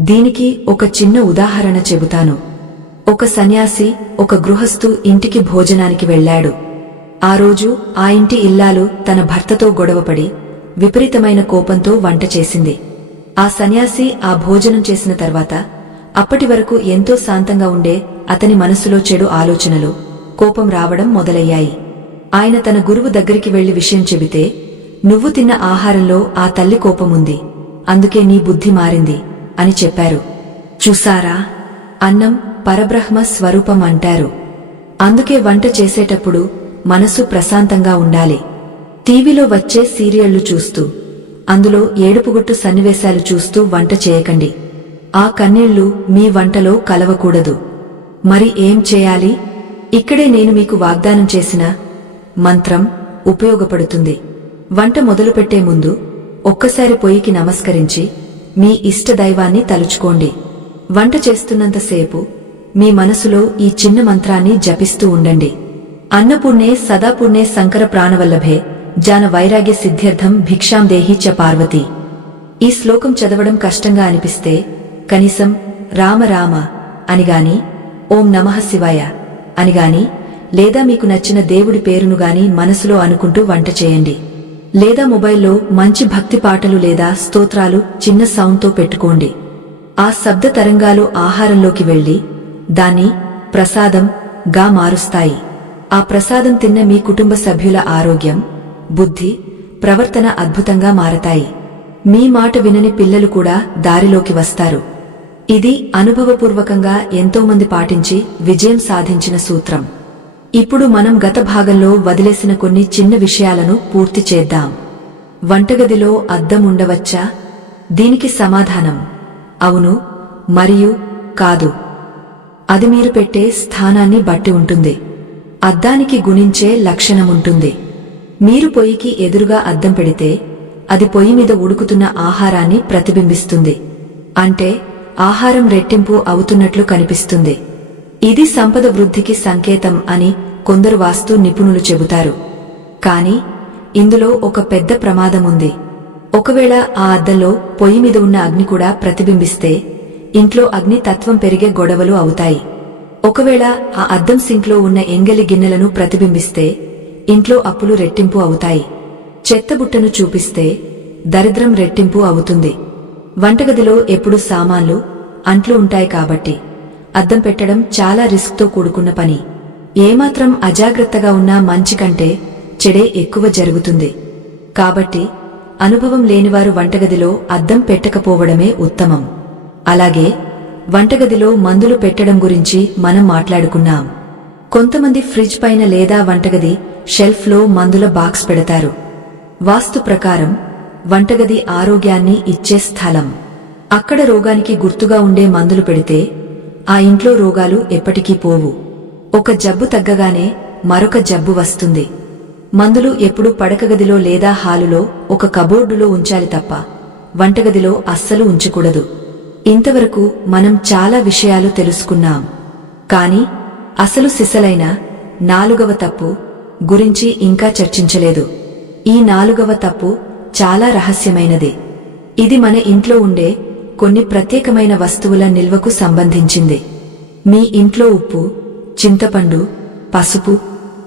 దీనికి ఒక చిన్న ఉదాహరణ చెబుతాను. ఒక సన్యాసి, ఒక గృహస్థు ఇంటికి భోజనానికి వెళ్లాడు. ఆ రోజు ఆ ఇంటి ఇల్లాలు తన భర్తతో గొడవపడి విపరీతమైన కోపంతో వంట చేసింది. ఆ సన్యాసి ఆ భోజనం చేసిన తర్వాత అప్పటి వరకు ఎంతో శాంతంగా ఉండే అతని మనసులో చెడు ఆలోచనలు, కోపం రావడం మొదలయ్యాయి. ఆయన తన గురువు దగ్గరికి వెళ్లి విషయం చెబితే, నువ్వు తిన్న ఆహారంలో ఆ తల్లి కోపముంది, అందుకే నీ బుద్ధి మారింది అని చెప్పారు. చూసారా, అన్నం పరబ్రహ్మ స్వరూపం అంటారు. అందుకే వంట చేసేటప్పుడు మనసు ప్రశాంతంగా ఉండాలి. టీవీలో వచ్చే సీరియళ్లు చూస్తూ, అందులో ఏడుపుగొట్టు సన్నివేశాలు చూస్తూ వంట చేయకండి. ఆ కన్నీళ్లు మీ వంటలో కలవకూడదు. మరి ఏం చేయాలి? ఇక్కడే నేను మీకు వాగ్దానం చేసిన మంత్రం ఉపయోగపడుతుంది. వంట మొదలుపెట్టే ముందు ఒక్కసారి పొయ్యికి నమస్కరించి మీ ఇష్టదైవాన్ని తలుచుకోండి. వంట చేస్తున్నంతసేపు మీ మనసులో ఈ చిన్న మంత్రాన్ని జపిస్తూ ఉండండి. అన్నపూర్ణే సదాపూర్ణే శంకర ప్రాణవల్లభే జాన వైరాగ్య సిద్ధ్యర్థం భిక్షాం దేహి చ పార్వతి. ఈ శ్లోకం చదవడం కష్టంగా అనిపిస్తే కనీసం రామ రామ అనిగాని, ఓం నమః శివాయ అనిగాని, లేదా మీకు నచ్చిన దేవుడి పేరును గాని మనసులో అనుకుంటూ వంట చేయండి. లేదా మొబైల్లో మంచి భక్తి పాటలు లేదా స్తోత్రాలు చిన్న సౌండ్తో పెట్టుకోండి. ఆ శబ్ద తరంగాలు ఆహారంలోకి వెళ్లి దాన్ని ప్రసాదం గా మారుస్తాయి. ఆ ప్రసాదం తిన్న మీ కుటుంబ సభ్యుల ఆరోగ్యం, బుద్ధి, ప్రవర్తన అద్భుతంగా మారతాయి. మీ మాట వినని పిల్లలు కూడా దారిలోకి వస్తారు. ఇది అనుభవపూర్వకంగా ఎంతోమంది పాటించి విజయం సాధించిన సూత్రం. ఇప్పుడు మనం గత భాగంలో వదిలేసిన కొన్ని చిన్న విషయాలను పూర్తి చేద్దాం. వంటగదిలో అద్దం ఉండవచ్చా? దీనికి సమాధానం అవును మరియు కాదు. అది మీరు పెట్టే స్థానాన్ని బట్టి ఉంటుంది. అద్దానికి గుణించే లక్షణముంటుంది. మీరు పొయ్యికి ఎదురుగా అద్దం పెడితే అది పొయ్యి మీద ఉడుకుతున్న ఆహారాన్ని ప్రతిబింబిస్తుంది. అంటే ఆహారం రెట్టింపు అవుతున్నట్లు కనిపిస్తుంది. ఇది సంపద వృద్ధికి సంకేతం అని కొందరు వాస్తు నిపుణులు చెబుతారు. కాని ఇందులో ఒక పెద్ద ప్రమాదముంది. ఒకవేళ ఆ అద్దంలో పొయ్యి మీద ఉన్న అగ్ని కూడా ప్రతిబింబిస్తే ఇంట్లో అగ్ని తత్వం పెరిగే గొడవలు అవుతాయి. ఒకవేళ ఆ అద్దం సింక్లో ఉన్న ఎంగలి గిన్నెలను ప్రతిబింబిస్తే ఇంట్లో అప్పులు రెట్టింపు అవుతాయి. చెత్తబుట్టను చూపిస్తే దరిద్రం రెట్టింపు అవుతుంది. వంటగదిలో ఎప్పుడు సామాన్లు, అంట్లు ఉంటాయి కాబట్టి అద్దం పెట్టడం చాలా రిస్క్తో కూడుకున్న పని. ఏమాత్రం అజాగ్రత్తగా ఉన్నా మంచి కంటే చెడే ఎక్కువ జరుగుతుంది. కాబట్టి అనుభవం లేనివారు వంటగదిలో అద్దం పెట్టకపోవడమే ఉత్తమం. అలాగే వంటగదిలో మందులు పెట్టడం గురించి మనం మాట్లాడుకున్నాం. కొంతమంది ఫ్రిడ్జ్ పైన లేదా వంటగది షెల్ఫ్లో మందుల బాక్స్ పెడతారు. వాస్తు ప్రకారం వంటగది ఆరోగ్యాన్ని ఇచ్చే స్థలం. అక్కడ రోగానికి గుర్తుగా ఉండే మందులు పెడితే ఆ ఇంట్లో రోగాలు ఎప్పటికీ పోవు. ఒక జబ్బు తగ్గగానే మరొక జబ్బు వస్తుంది. మందులు ఎప్పుడూ పడకగదిలో లేదా హాలులో ఒక కబోర్డులో ఉంచాలి తప్ప వంటగదిలో అస్సలు ఉంచకూడదు. ఇంతవరకు మనం చాలా విషయాలు తెలుసుకున్నాం. కాని అసలు సిసలైన 4వ తప్పు గురించి ఇంకా చర్చించలేదు. ఈ 4వ తప్పు చాలా రహస్యమైనది. ఇది మన ఇంట్లో ఉండే కొన్ని ప్రత్యేకమైన వస్తువుల నిల్వకు సంబంధించింది. మీ ఇంట్లో ఉప్పు, చింతపండు, పసుపు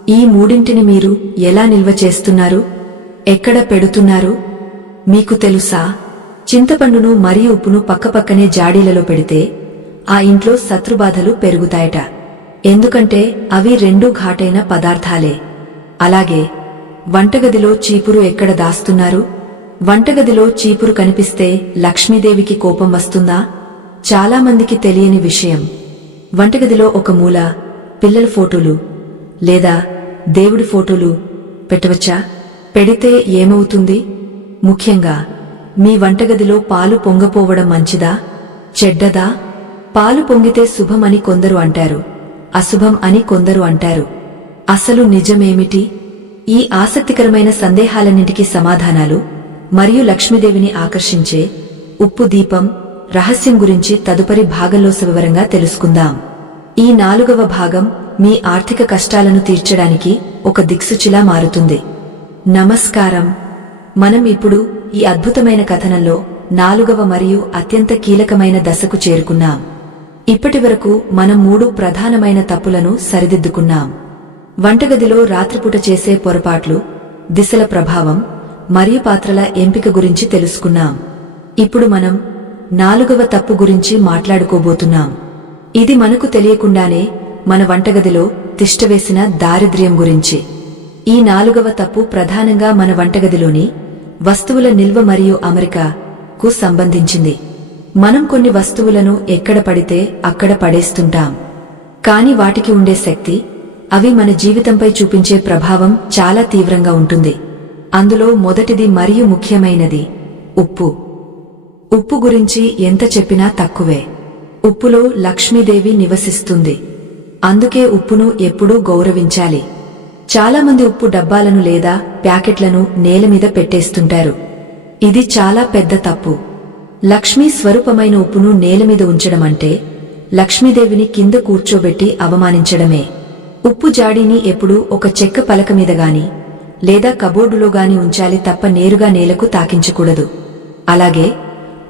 ఈ మూడింటిని మీరు ఎలా నిల్వ చేస్తున్నారు? ఎక్కడ పెడుతున్నారు? మీకు తెలుసా? చింతపండును మరియు ఉప్పును పక్కపక్కనే జాడీలలో పెడితే ఆ ఇంట్లో శత్రుబాధలు పెరుగుతాయట. ఎందుకంటే అవి రెండూ ఘాటైన పదార్థాలే. అలాగే వంటగదిలో చీపురు ఎక్కడ దాస్తున్నారు? వంటగదిలో చీపురు కనిపిస్తే లక్ష్మీదేవికి కోపం వస్తుందా? చాలామందికి తెలియని విషయం. వంటగదిలో ఒక మూల పిల్లల ఫోటోలు లేదా దేవుడి ఫోటోలు పెట్టవచ్చా? పెడితే ఏమవుతుంది? ముఖ్యంగా మీ వంటగదిలో పాలు పొంగపోవడం మంచిదా చెడ్డదా? పాలు పొంగితే శుభమని కొందరు అంటారు, అశుభం అని కొందరు అంటారు. అసలు నిజమేమిటి? ఈ ఆసక్తికరమైన సందేహాలన్నింటికీ సమాధానాలు మరియు లక్ష్మీదేవిని ఆకర్షించే ఉప్పు దీపం రహస్యం గురించి తదుపరి భాగంలో సవివరంగా తెలుసుకుందాం. ఈ 4వ భాగం మీ ఆర్థిక కష్టాలను తీర్చడానికి ఒక దిక్సూచిలా మారుతుంది. నమస్కారం. మనం ఇప్పుడు ఈ అద్భుతమైన కథనంలో 4వ మరియు అత్యంత కీలకమైన దశకు చేరుకున్నాం. ఇప్పటివరకు మనం 3 ప్రధానమైన తప్పులను సరిదిద్దుకున్నాం. వంటగదిలో రాత్రిపూట చేసే పొరపాట్లు, దిశల ప్రభావం మరియు పాత్రల ఎంపిక గురించి తెలుసుకున్నాం. ఇప్పుడు మనం 4వ తప్పు గురించి మాట్లాడుకోబోతున్నాం. ఇది మనకు తెలియకుండానే మన వంటగదిలో తిష్టవేసిన దారిద్ర్యం గురించి. ఈ 4వ తప్పు ప్రధానంగా మన వంటగదిలోని వస్తువుల నిల్వ మరియు అమరికకు సంబంధించింది. మనం కొన్ని వస్తువులను ఎక్కడ పడితే అక్కడ పడేస్తుంటాం. కాని వాటికి ఉండే శక్తి, అవి మన జీవితంపై చూపించే ప్రభావం చాలా తీవ్రంగా ఉంటుంది. అందులో మొదటిది మరియు ముఖ్యమైనది ఉప్పు. ఉప్పు గురించి ఎంత చెప్పినా తక్కువే. ఉప్పులో లక్ష్మీదేవి నివసిస్తుంది. అందుకే ఉప్పును ఎప్పుడూ గౌరవించాలి. చాలామంది ఉప్పు డబ్బాలను లేదా ప్యాకెట్లను నేలమీద పెట్టేస్తుంటారు. ఇది చాలా పెద్ద తప్పు. లక్ష్మీ స్వరూపమైన ఉప్పును నేలమీద ఉంచడమంటే లక్ష్మీదేవిని కింద కూర్చోబెట్టి అవమానించడమే. ఉప్పు జాడీని ఎప్పుడూ ఒక చెక్క పలక మీద గాని లేదా కబోర్డులో గాని ఉంచాలి తప్ప నేరుగా నేలకు తాకించకూడదు. అలాగే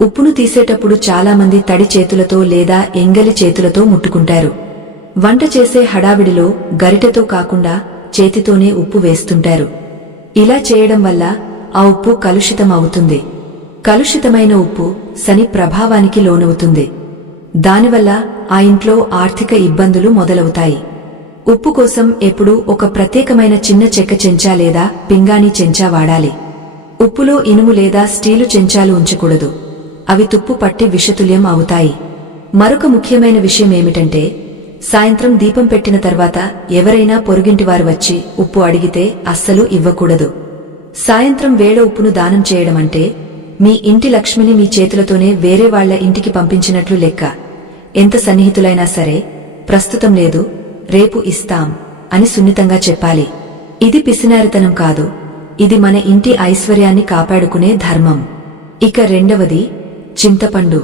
ఉప్పును తీసేటప్పుడు చాలామంది తడి చేతులతో లేదా ఎంగలి చేతులతో ముట్టుకుంటారు. వంట చేసే హడావిడిలో గరిటెతో కాకుండా చేతితోనే ఉప్పు వేస్తుంటారు. ఇలా చేయడం వల్ల ఆ ఉప్పు కలుషితం అవుతుంది. కలుషితమైన ఉప్పు శని ప్రభావానికి లోనవుతుంది. దానివల్ల ఆ ఇంట్లో ఆర్థిక ఇబ్బందులు మొదలవుతాయి. ఉప్పు కోసం ఎప్పుడూ ఒక ప్రత్యేకమైన చిన్న చెక్క చెంచా లేదా పింగాణీ చెంచా వాడాలి. ఉప్పులో ఇనుము లేదా స్టీలు చెంచాలు ఉంచకూడదు. అవి తుప్పు పట్టి విషతుల్యం అవుతాయి. మరొక ముఖ్యమైన విషయమేమిటంటే సాయంత్రం దీపం పెట్టిన తర్వాత ఎవరైనా పొరుగింటివారు వచ్చి ఉప్పు అడిగితే అస్సలు ఇవ్వకూడదు. సాయంత్రం వేళ ఉప్పును దానం చేయడమంటే మీ ఇంటి లక్ష్మిని మీ చేతులతోనే వేరే వాళ్ల ఇంటికి పంపించినట్లు లెక్క. ఎంత సన్నిహితులైనా సరే ప్రస్తుతం లేదు, రేపు ఇస్తాం అని సున్నితంగా చెప్పాలి. ఇది పిసినారితనం కాదు, ఇది మన ఇంటి ఐశ్వర్యాన్ని కాపాడుకునే ధర్మం. ఇక రెండవది చింతపండు.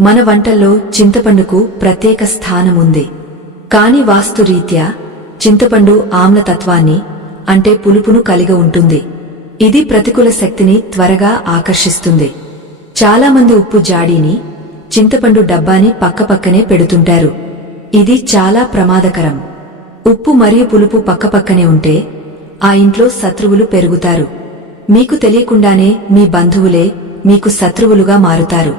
మన వంటల్లో చింతపండుకు ప్రత్యేక స్థానముంది. కాని వాస్తురీత్యా చింతపండు ఆమ్లతత్వాన్ని అంటే పులుపును కలిగి ఉంటుంది. ఇది ప్రతికూల శక్తిని త్వరగా ఆకర్షిస్తుంది. చాలామంది ఉప్పు జాడీని, చింతపండు డబ్బాని పక్కపక్కనే పెడుతుంటారు. ఇది చాలా ప్రమాదకరం. ఉప్పు మరియు పులుపు పక్కపక్కనే ఉంటే ఆ ఇంట్లో శత్రువులు పెరుగుతారు. మీకు తెలియకుండానే మీ బంధువులే మీకు శత్రువులుగా మారుతారు.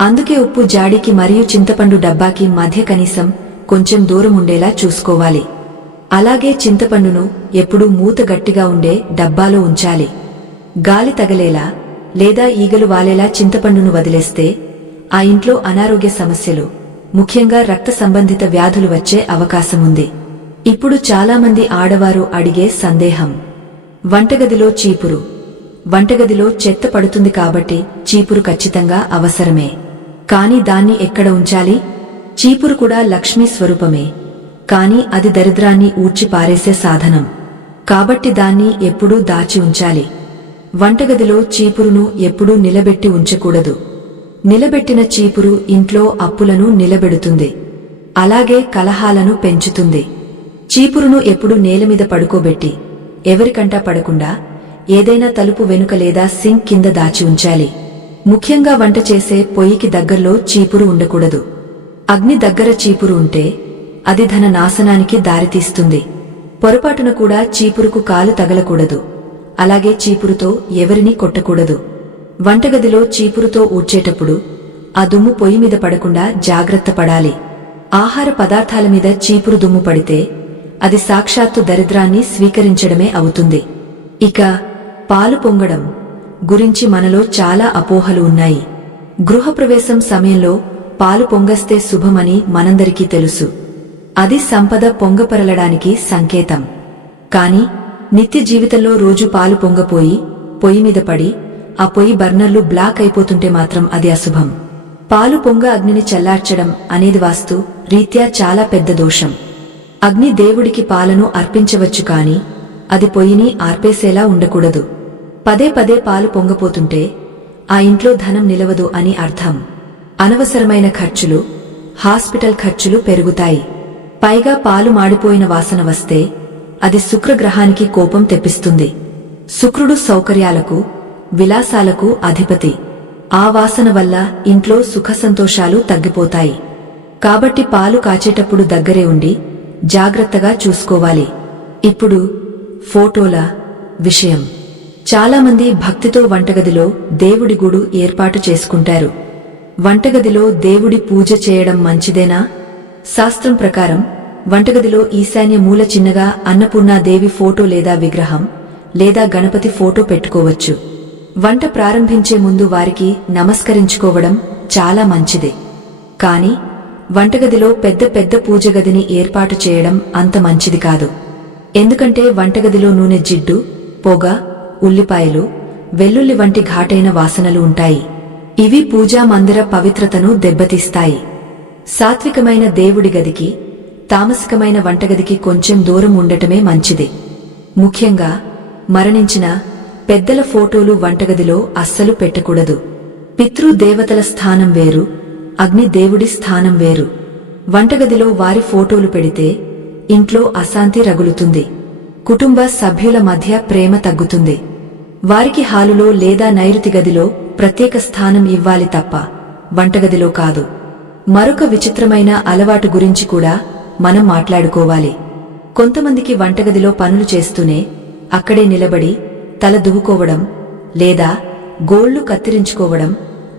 అందుకే ఉప్పు జాడీకి మరియు చింతపండు డబ్బాకి మధ్య కనీసం కొంచెం దూరం ఉండేలా చూసుకోవాలి. అలాగే చింతపండును ఎప్పుడూ మూత గట్టిగా ఉండే డబ్బాలో ఉంచాలి. గాలి తగలేలా లేదా ఈగలు వాలేలా చింతపండును వదిలేస్తే ఆ ఇంట్లో అనారోగ్య సమస్యలు, ముఖ్యంగా రక్త సంబంధిత వ్యాధులు వచ్చే అవకాశముంది. ఇప్పుడు చాలామంది ఆడవారు అడిగే సందేహం, వంటగదిలో చీపురు. వంటగదిలో చెత్త పడుతుంది కాబట్టి చీపురు ఖచ్చితంగా అవసరమే. కాని దాన్ని ఎక్కడ ఉంచాలి? చీపురు కూడా లక్ష్మీ స్వరూపమే, కాని అది దరిద్రాన్ని ఊడ్చి పారేసే సాధనం. కాబట్టి దాన్ని ఎప్పుడూ దాచి ఉంచాలి. వంటగదిలో చీపురును ఎప్పుడూ నిలబెట్టి ఉంచకూడదు. నిలబెట్టిన చీపురు ఇంట్లో అప్పులను నిలబెడుతుంది, అలాగే కలహాలను పెంచుతుంది. చీపురును ఎప్పుడూ నేలమీద పడుకోబెట్టి ఎవరికంటా పడకుండా ఏదైనా తలుపు వెనుక లేదా సింక్ కింద దాచి ఉంచాలి. ముఖ్యంగా వంట చేసే పొయ్యికి దగ్గర్లో చీపురు ఉండకూడదు. అగ్ని దగ్గర చీపురు ఉంటే అది ధన నాశనానికి దారితీస్తుంది. పొరపాటున కూడా చీపురుకు కాలు తగలకూడదు. అలాగే చీపురుతో ఎవరినీ కొట్టకూడదు. వంటగదిలో చీపురుతో ఊడ్చేటప్పుడు ఆ దుమ్ము పొయ్యి మీద పడకుండా జాగ్రత్త పడాలి. ఆహార పదార్థాల మీద చీపురు దుమ్ము పడితే అది సాక్షాత్తు దరిద్రాన్ని స్వీకరించడమే అవుతుంది. ఇక పాలు పొంగడం గురించి మనలో చాలా అపోహలు ఉన్నాయి. గృహప్రవేశం సమయంలో పాలు పొంగస్తే శుభమని మనందరికీ తెలుసు. అది సంపద పొంగపరలడానికి సంకేతం. కాని నిత్య జీవితంలో రోజు పాలు పొంగపోయి పొయ్యి మీద పడి ఆ పొయ్యి బర్నర్లు బ్లాక్ అయిపోతుంటే మాత్రం అది అశుభం. పాలు పొంగ అగ్నిని చల్లార్చడం అనేది వాస్తు రీత్యా చాలా పెద్ద దోషం. అగ్ని దేవుడికి పాలను అర్పించవచ్చు కాని అది పొయ్యిని ఆర్పేసేలా ఉండకూడదు. పదే పదే పాలు పొంగపోతుంటే ఆ ఇంట్లో ధనం నిలవదు అని అర్థం. అనవసరమైన ఖర్చులు, హాస్పిటల్ ఖర్చులు పెరుగుతాయి. పైగా పాలు మాడిపోయిన వాసన వస్తే అది శుక్రగ్రహానికి కోపం తెప్పిస్తుంది. శుక్రుడు సౌకర్యాలకు, విలాసాలకు అధిపతి. ఆ వాసన వల్ల ఇంట్లో సుఖసంతోషాలు తగ్గిపోతాయి. కాబట్టి పాలు కాచేటప్పుడు దగ్గరే ఉండి జాగ్రత్తగా చూసుకోవాలి. ఇప్పుడు ఫోటోల విషయం. చాలామంది భక్తితో వంటగదిలో దేవుడి గుడి ఏర్పాటు చేసుకుంటారు. వంటగదిలో దేవుడి పూజ చేయడం మంచిదేనా? శాస్త్రం ప్రకారం వంటగదిలో ఈశాన్య మూల చిన్నగా అన్నపూర్ణాదేవి ఫోటో లేదా విగ్రహం లేదా గణపతి ఫోటో పెట్టుకోవచ్చు. వంట ప్రారంభించే ముందు వారికి నమస్కరించుకోవడం చాలా మంచిది. కాని వంటగదిలో పెద్ద పెద్ద పూజగదిని ఏర్పాటు చేయడం అంత మంచిది కాదు. ఎందుకంటే వంటగదిలో నూనె జిడ్డు, పొగ, ఉల్లిపాయలు, వెల్లుల్లి వంటి ఘాటైన వాసనలు ఉంటాయి. ఇవి పూజా మందిర పవిత్రతను దెబ్బతీస్తాయి. సాత్వికమైన దేవుడి గదికి, తామసికమైన వంటగదికి కొంచెం దూరం ఉండటమే మంచిది. ముఖ్యంగా మరణించిన పెద్దల ఫోటోలు వంటగదిలో అస్సలు పెట్టకూడదు. పితృదేవతల స్థానం వేరు, అగ్ని దేవుడి స్థానం వేరు. వంటగదిలో వారి ఫోటోలు పెడితే ఇంట్లో అశాంతి రగులుతుంది. కుటుంబ సభ్యుల మధ్య ప్రేమ తగ్గుతుంది. వారికి హాలులో లేదా నైరుతి గదిలో ప్రత్యేక స్థానం ఇవ్వాలి తప్ప వంటగదిలో కాదు. మరొక విచిత్రమైన అలవాటు గురించి కూడా మనం మాట్లాడుకోవాలి. కొంతమందికి వంటగదిలో పనులు చేస్తూనే అక్కడే నిలబడి తల దువ్వుకోవడం లేదా గోళ్లు కత్తిరించుకోవడం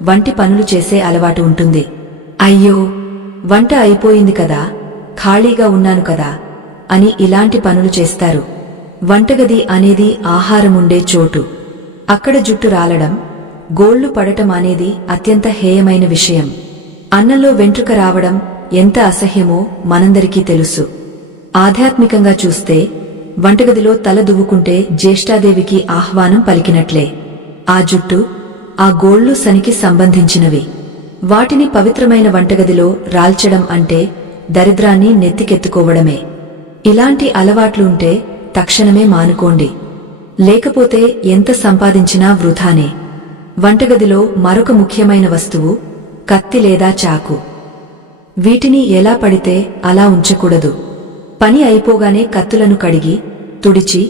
వంటి పనులు చేసే అలవాటు ఉంటుంది. అయ్యో, వంట అయిపోయింది కదా, ఖాళీగా ఉన్నాను కదా అని ఇలాంటి పనులు చేస్తారు. వంటగది అనేది ఆహారముండే చోటు. అక్కడ జుట్టు రాలడం, గోళ్లు పడటం అనేది అత్యంత హేయమైన విషయం. అన్నంలో వెంట్రుక రావడం ఎంత అసహ్యమో మనందరికీ తెలుసు. ఆధ్యాత్మికంగా చూస్తే వంటగదిలో తల దువ్వుకుంటే జ్యేష్ఠాదేవికి ఆహ్వానం పలికినట్లే. ఆ జుట్టు, ఆ గోళ్లు శనికి సంబంధించినవి. వాటిని పవిత్రమైన వంటగదిలో రాల్చడం అంటే దరిద్రాన్ని నెత్తికెత్తుకోవడమే. ఇలాంటి అలవాట్లుంటే తక్షణమే మానుకోండి. లేకపోతే ఎంత సంపాదించినా వృథానే. వంటగదిలో మరొక ముఖ్యమైన వస్తువు కత్తి లేదా చాకు. వీటిని ఎలా పడితే అలా ఉంచకూడదు. పని అయిపోగానే కత్తులను కడిగి తుడిచి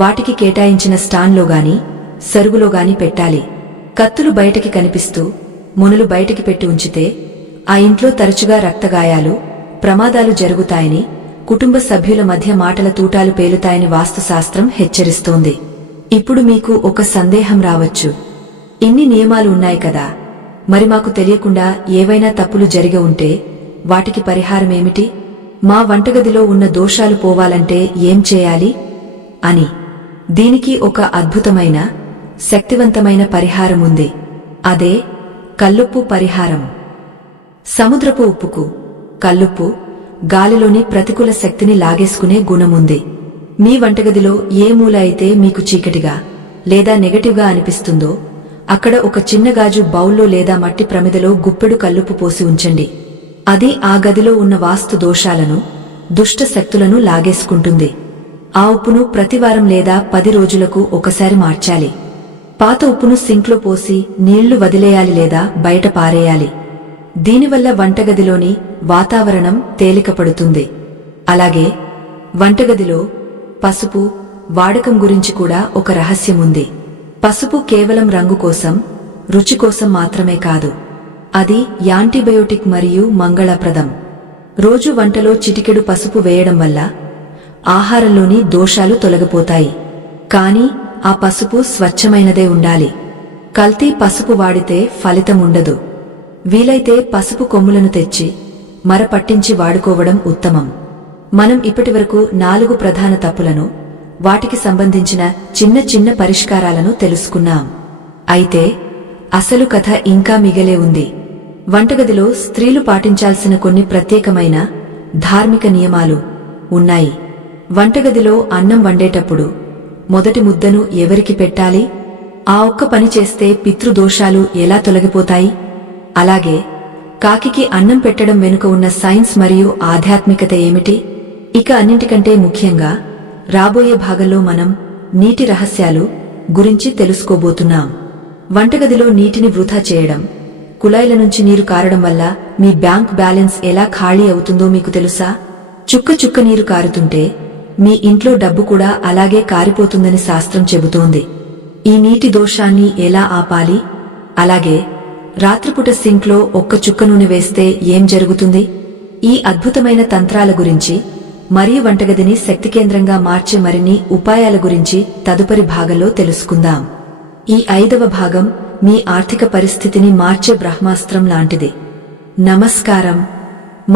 వాటికి కేటాయించిన స్టాండ్లోగాని సరుగులోగాని పెట్టాలి. కత్తులు బయటికి కనిపిస్తూ మునులు బయటికి పెట్టి ఉంచితే ఆ ఇంట్లో తరచుగా రక్తగాయాలు, ప్రమాదాలు జరుగుతాయని, కుటుంబ సభ్యుల మధ్య మాటల తూటాలు పేలుతాయని వాస్తుశాస్త్రం హెచ్చరిస్తోంది. ఇప్పుడు మీకు ఒక సందేహం రావచ్చు, ఇన్ని నియమాలు ఉన్నాయి కదా, మరి మాకు తెలియకుండా ఏవైనా తప్పులు జరిగి ఉంటే వాటికి పరిహారమేమిటి? మా వంటగదిలో ఉన్న దోషాలు పోవాలంటే ఏం చేయాలి అని. దీనికి ఒక అద్భుతమైన, శక్తివంతమైన పరిహారముంది. అదే కల్లుప్పు పరిహారం. సముద్రపు ఉప్పుకు కల్లుప్పు గాలిలోని ప్రతికూల శక్తిని లాగేసుకునే గుణముంది. మీ వంటగదిలో ఏ మూల అయితే మీకు చీకటిగా లేదా నెగటివ్గా అనిపిస్తుందో అక్కడ ఒక చిన్న గాజు బౌల్లో లేదా మట్టి ప్రమిదలో గుప్పెడు కల్లుప్పు పోసి ఉంచండి. అది ఆ గదిలో ఉన్న వాస్తు దోషాలను, దుష్ట శక్తులను లాగేసుకుంటుంది. ఆ ఉప్పును ప్రతివారం లేదా 10 రోజులకు ఒకసారి మార్చాలి. పాత ఉప్పును సింక్లో పోసి నీళ్లు వదిలేయాలి లేదా బయట పారేయాలి. దీనివల్ల వంటగదిలోని వాతావరణం తేలికపడుతుంది. అలాగే వంటగదిలో పసుపు వాడకం గురించి కూడా ఒక రహస్యముంది. పసుపు కేవలం రంగు కోసం, రుచి కోసం మాత్రమే కాదు. అది యాంటీబయోటిక్ మరియు మంగళప్రదం. రోజు వంటలో చిటికెడు పసుపు వేయడం వల్ల ఆహారంలోని దోషాలు తొలగిపోతాయి. కానీ ఆ పసుపు స్వచ్ఛమైనదే ఉండాలి. కల్తీ పసుపు వాడితే ఫలితముండదు. వీలైతే పసుపు కొమ్ములను తెచ్చి మర పట్టించి వాడుకోవడం ఉత్తమం. మనం ఇప్పటివరకు 4 ప్రధాన తప్పులను, వాటికి సంబంధించిన చిన్న చిన్న పరిష్కారాలను తెలుసుకున్నాం. అయితే అసలు కథ ఇంకా మిగిలే ఉంది. వంటగదిలో స్త్రీలు పాటించాల్సిన కొన్ని ప్రత్యేకమైన ధార్మిక నియమాలు ఉన్నాయి. వంటగదిలో అన్నం వండేటప్పుడు మొదటి ముద్దను ఎవరికి పెట్టాలి? ఆ ఒక్క పని చేస్తే పితృదోషాలు ఎలా తొలగిపోతాయి? అలాగే కాకికి అన్నం పెట్టడం వెనుక ఉన్న సైన్స్ మరియు ఆధ్యాత్మికత ఏమిటి? ఇక అన్నింటికంటే ముఖ్యంగా రాబోయే భాగంలో మనం నీటి రహస్యాలు గురించి తెలుసుకోబోతున్నాం. వంటగదిలో నీటిని వృధా చేయడం, కుళాయిల నుంచి నీరు కారడం వల్ల మీ బ్యాంక్ బ్యాలెన్స్ ఎలా ఖాళీ అవుతుందో మీకు తెలుసా? చుక్క చుక్క నీరు కారుతుంటే మీ ఇంట్లో డబ్బు కూడా అలాగే కారిపోతుందని శాస్త్రం చెబుతోంది. ఈ నీటి దోషాన్ని ఎలా ఆపాలి? అలాగే రాత్రిపూట సింక్లో ఒక్క చుక్క నూనె వేస్తే ఏం జరుగుతుంది? ఈ అద్భుతమైన తంత్రాల గురించి మరియు వంటగదిని శక్తికేంద్రంగా మార్చే మరిన్ని ఉపాయాల గురించి తదుపరి భాగంలో తెలుసుకుందాం. ఈ 5వ భాగం మీ ఆర్థిక పరిస్థితిని మార్చే బ్రహ్మాస్త్రం లాంటిది. నమస్కారం.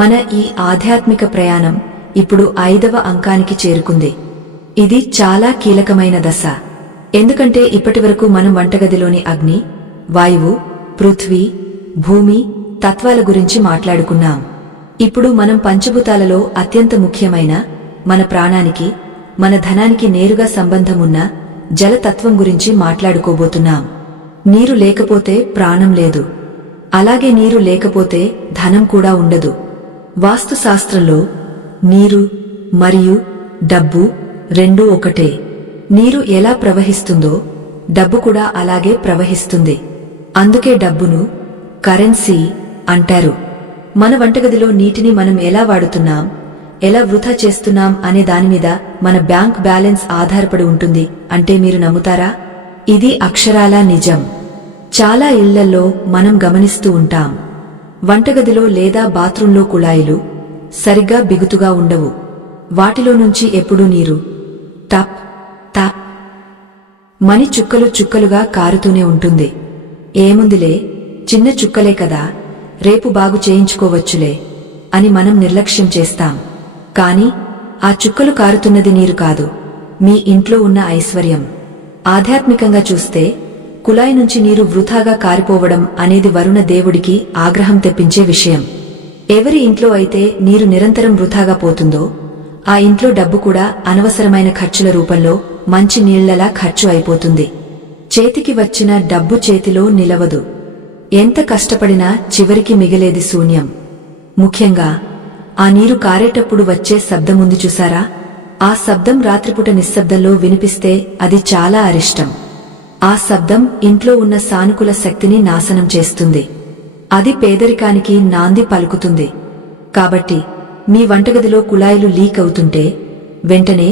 మన ఈ ఆధ్యాత్మిక ప్రయాణం ఇప్పుడు 5వ అంకానికి చేరుకుంది. ఇది చాలా కీలకమైన దశ. ఎందుకంటే ఇప్పటివరకు మనం వంటగదిలోని అగ్ని, వాయువు, పృథ్వీ, భూమి తత్వాల గురించి మాట్లాడుకున్నాం. ఇప్పుడు మనం పంచభూతాలలో అత్యంత ముఖ్యమైన, మన ప్రాణానికి, మన ధనానికి నేరుగా సంబంధమున్న జలతత్వం గురించి మాట్లాడుకోబోతున్నాం. నీరు లేకపోతే ప్రాణం లేదు. అలాగే నీరు లేకపోతే ధనం కూడా ఉండదు. వాస్తుశాస్త్రంలో నీరు మరియు డబ్బు రెండూ ఒకటే. నీరు ఎలా ప్రవహిస్తుందో డబ్బు కూడా అలాగే ప్రవహిస్తుంది. అందుకే డబ్బును కరెన్సీ అంటారు. మన వంటగదిలో నీటిని మనం ఎలా వాడుతున్నాం, ఎలా వృధా చేస్తున్నాం అనే దానిమీద మన బ్యాంక్ బ్యాలెన్స్ ఆధారపడి ఉంటుంది అంటే మీరు నమ్ముతారా? ఇది అక్షరాలా నిజం. చాలా ఇళ్లల్లో మనం గమనిస్తూ ఉంటాం. వంటగదిలో లేదా బాత్రూంలో కుళాయిలు సరిగ్గా బిగుతుగా ఉండవు. వాటిలో నుంచి ఎప్పుడూ నీరు టప్ టప్ మని చుక్కలు చుక్కలుగా కారుతూనే ఉంటుంది. ఏముందిలే, చిన్న చుక్కలే కదా, రేపు బాగు చేయించుకోవచ్చులే అని మనం నిర్లక్ష్యం చేస్తాం. కాని ఆ చుక్కలు కారుతున్నది నీరు కాదు, మీ ఇంట్లో ఉన్న ఐశ్వర్యం. ఆధ్యాత్మికంగా చూస్తే కుళాయి నుంచి నీరు వృథాగా కారిపోవడం అనేది వరుణ దేవుడికి ఆగ్రహం తెప్పించే విషయం. ఎవరి ఇంట్లో అయితే నీరు నిరంతరం వృథాగా పోతుందో ఆ ఇంట్లో డబ్బు కూడా అనవసరమైన ఖర్చుల రూపంలో మంచి నీళ్లలా ఖర్చు అయిపోతుంది. చేతికి వచ్చిన డబ్బు చేతిలో నిలవదు. ఎంత కష్టపడినా చివరికి మిగిలేది శూన్యం. ముఖ్యంగా ఆ నీరు కారేటప్పుడు వచ్చే శబ్దముంది చూసారా? ఆ శబ్దం రాత్రిపూట నిశ్శబ్దంలో వినిపిస్తే అది చాలా అరిష్టం. ఆ శబ్దం ఇంట్లో ఉన్న సానుకూల శక్తిని నాశనం చేస్తుంది. అది పేదరికానికి నాంది పలుకుతుంది. కాబట్టి మీ వంటగదిలో కుళాయిలు లీక్ అవుతుంటే వెంటనే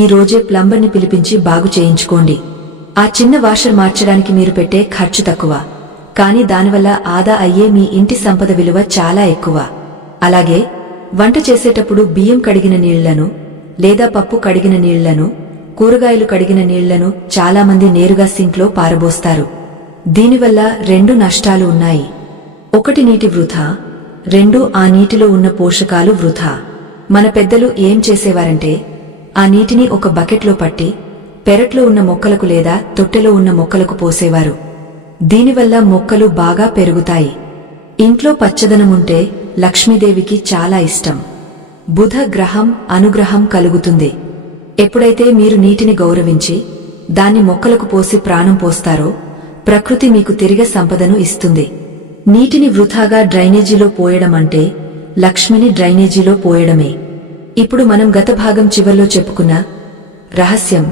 ఈ రోజే ప్లంబర్ని పిలిపించి బాగు చేయించుకోండి. ఆ చిన్న వాషర్ మార్చడానికి మీరు పెట్టే ఖర్చు తక్కువ, కానీ దానివల్ల ఆదా అయ్యే మీ ఇంటి సంపద విలువ చాలా ఎక్కువ. అలాగే వంట చేసేటప్పుడు బియ్యం కడిగిన నీళ్లను లేదా పప్పు కడిగిన నీళ్లను, కూరగాయలు కడిగిన నీళ్లను చాలామంది నేరుగా సింక్లో పారబోస్తారు. దీనివల్ల 2 నష్టాలు ఉన్నాయి. 1 నీటి వృథా, 2 ఆ నీటిలో ఉన్న పోషకాలు వృథా. మన పెద్దలు ఏం చేసేవారంటే ఆ నీటిని ఒక బకెట్లో పట్టి పెరట్లో ఉన్న మొక్కలకు లేదా తొట్టెలో ఉన్న మొక్కలకు పోసేవారు. దీనివల్ల మొక్కలు బాగా పెరుగుతాయి. ఇంట్లో పచ్చదనముంటే లక్ష్మీదేవికి చాలా ఇష్టం. బుధ గ్రహం అనుగ్రహం కలుగుతుంది. ఎప్పుడైతే మీరు నీటిని గౌరవించి దాన్ని మొక్కలకు పోసి ప్రాణం పోస్తారో ప్రకృతి మీకు తిరిగి సంపదను ఇస్తుంది. నీటిని వృథాగా డ్రైనేజీలో పోయడం అంటే లక్ష్మిని డ్రైనేజీలో పోయడమే. ఇప్పుడు మనం గత భాగం చివర్లో చెప్పుకున్న రహస్యం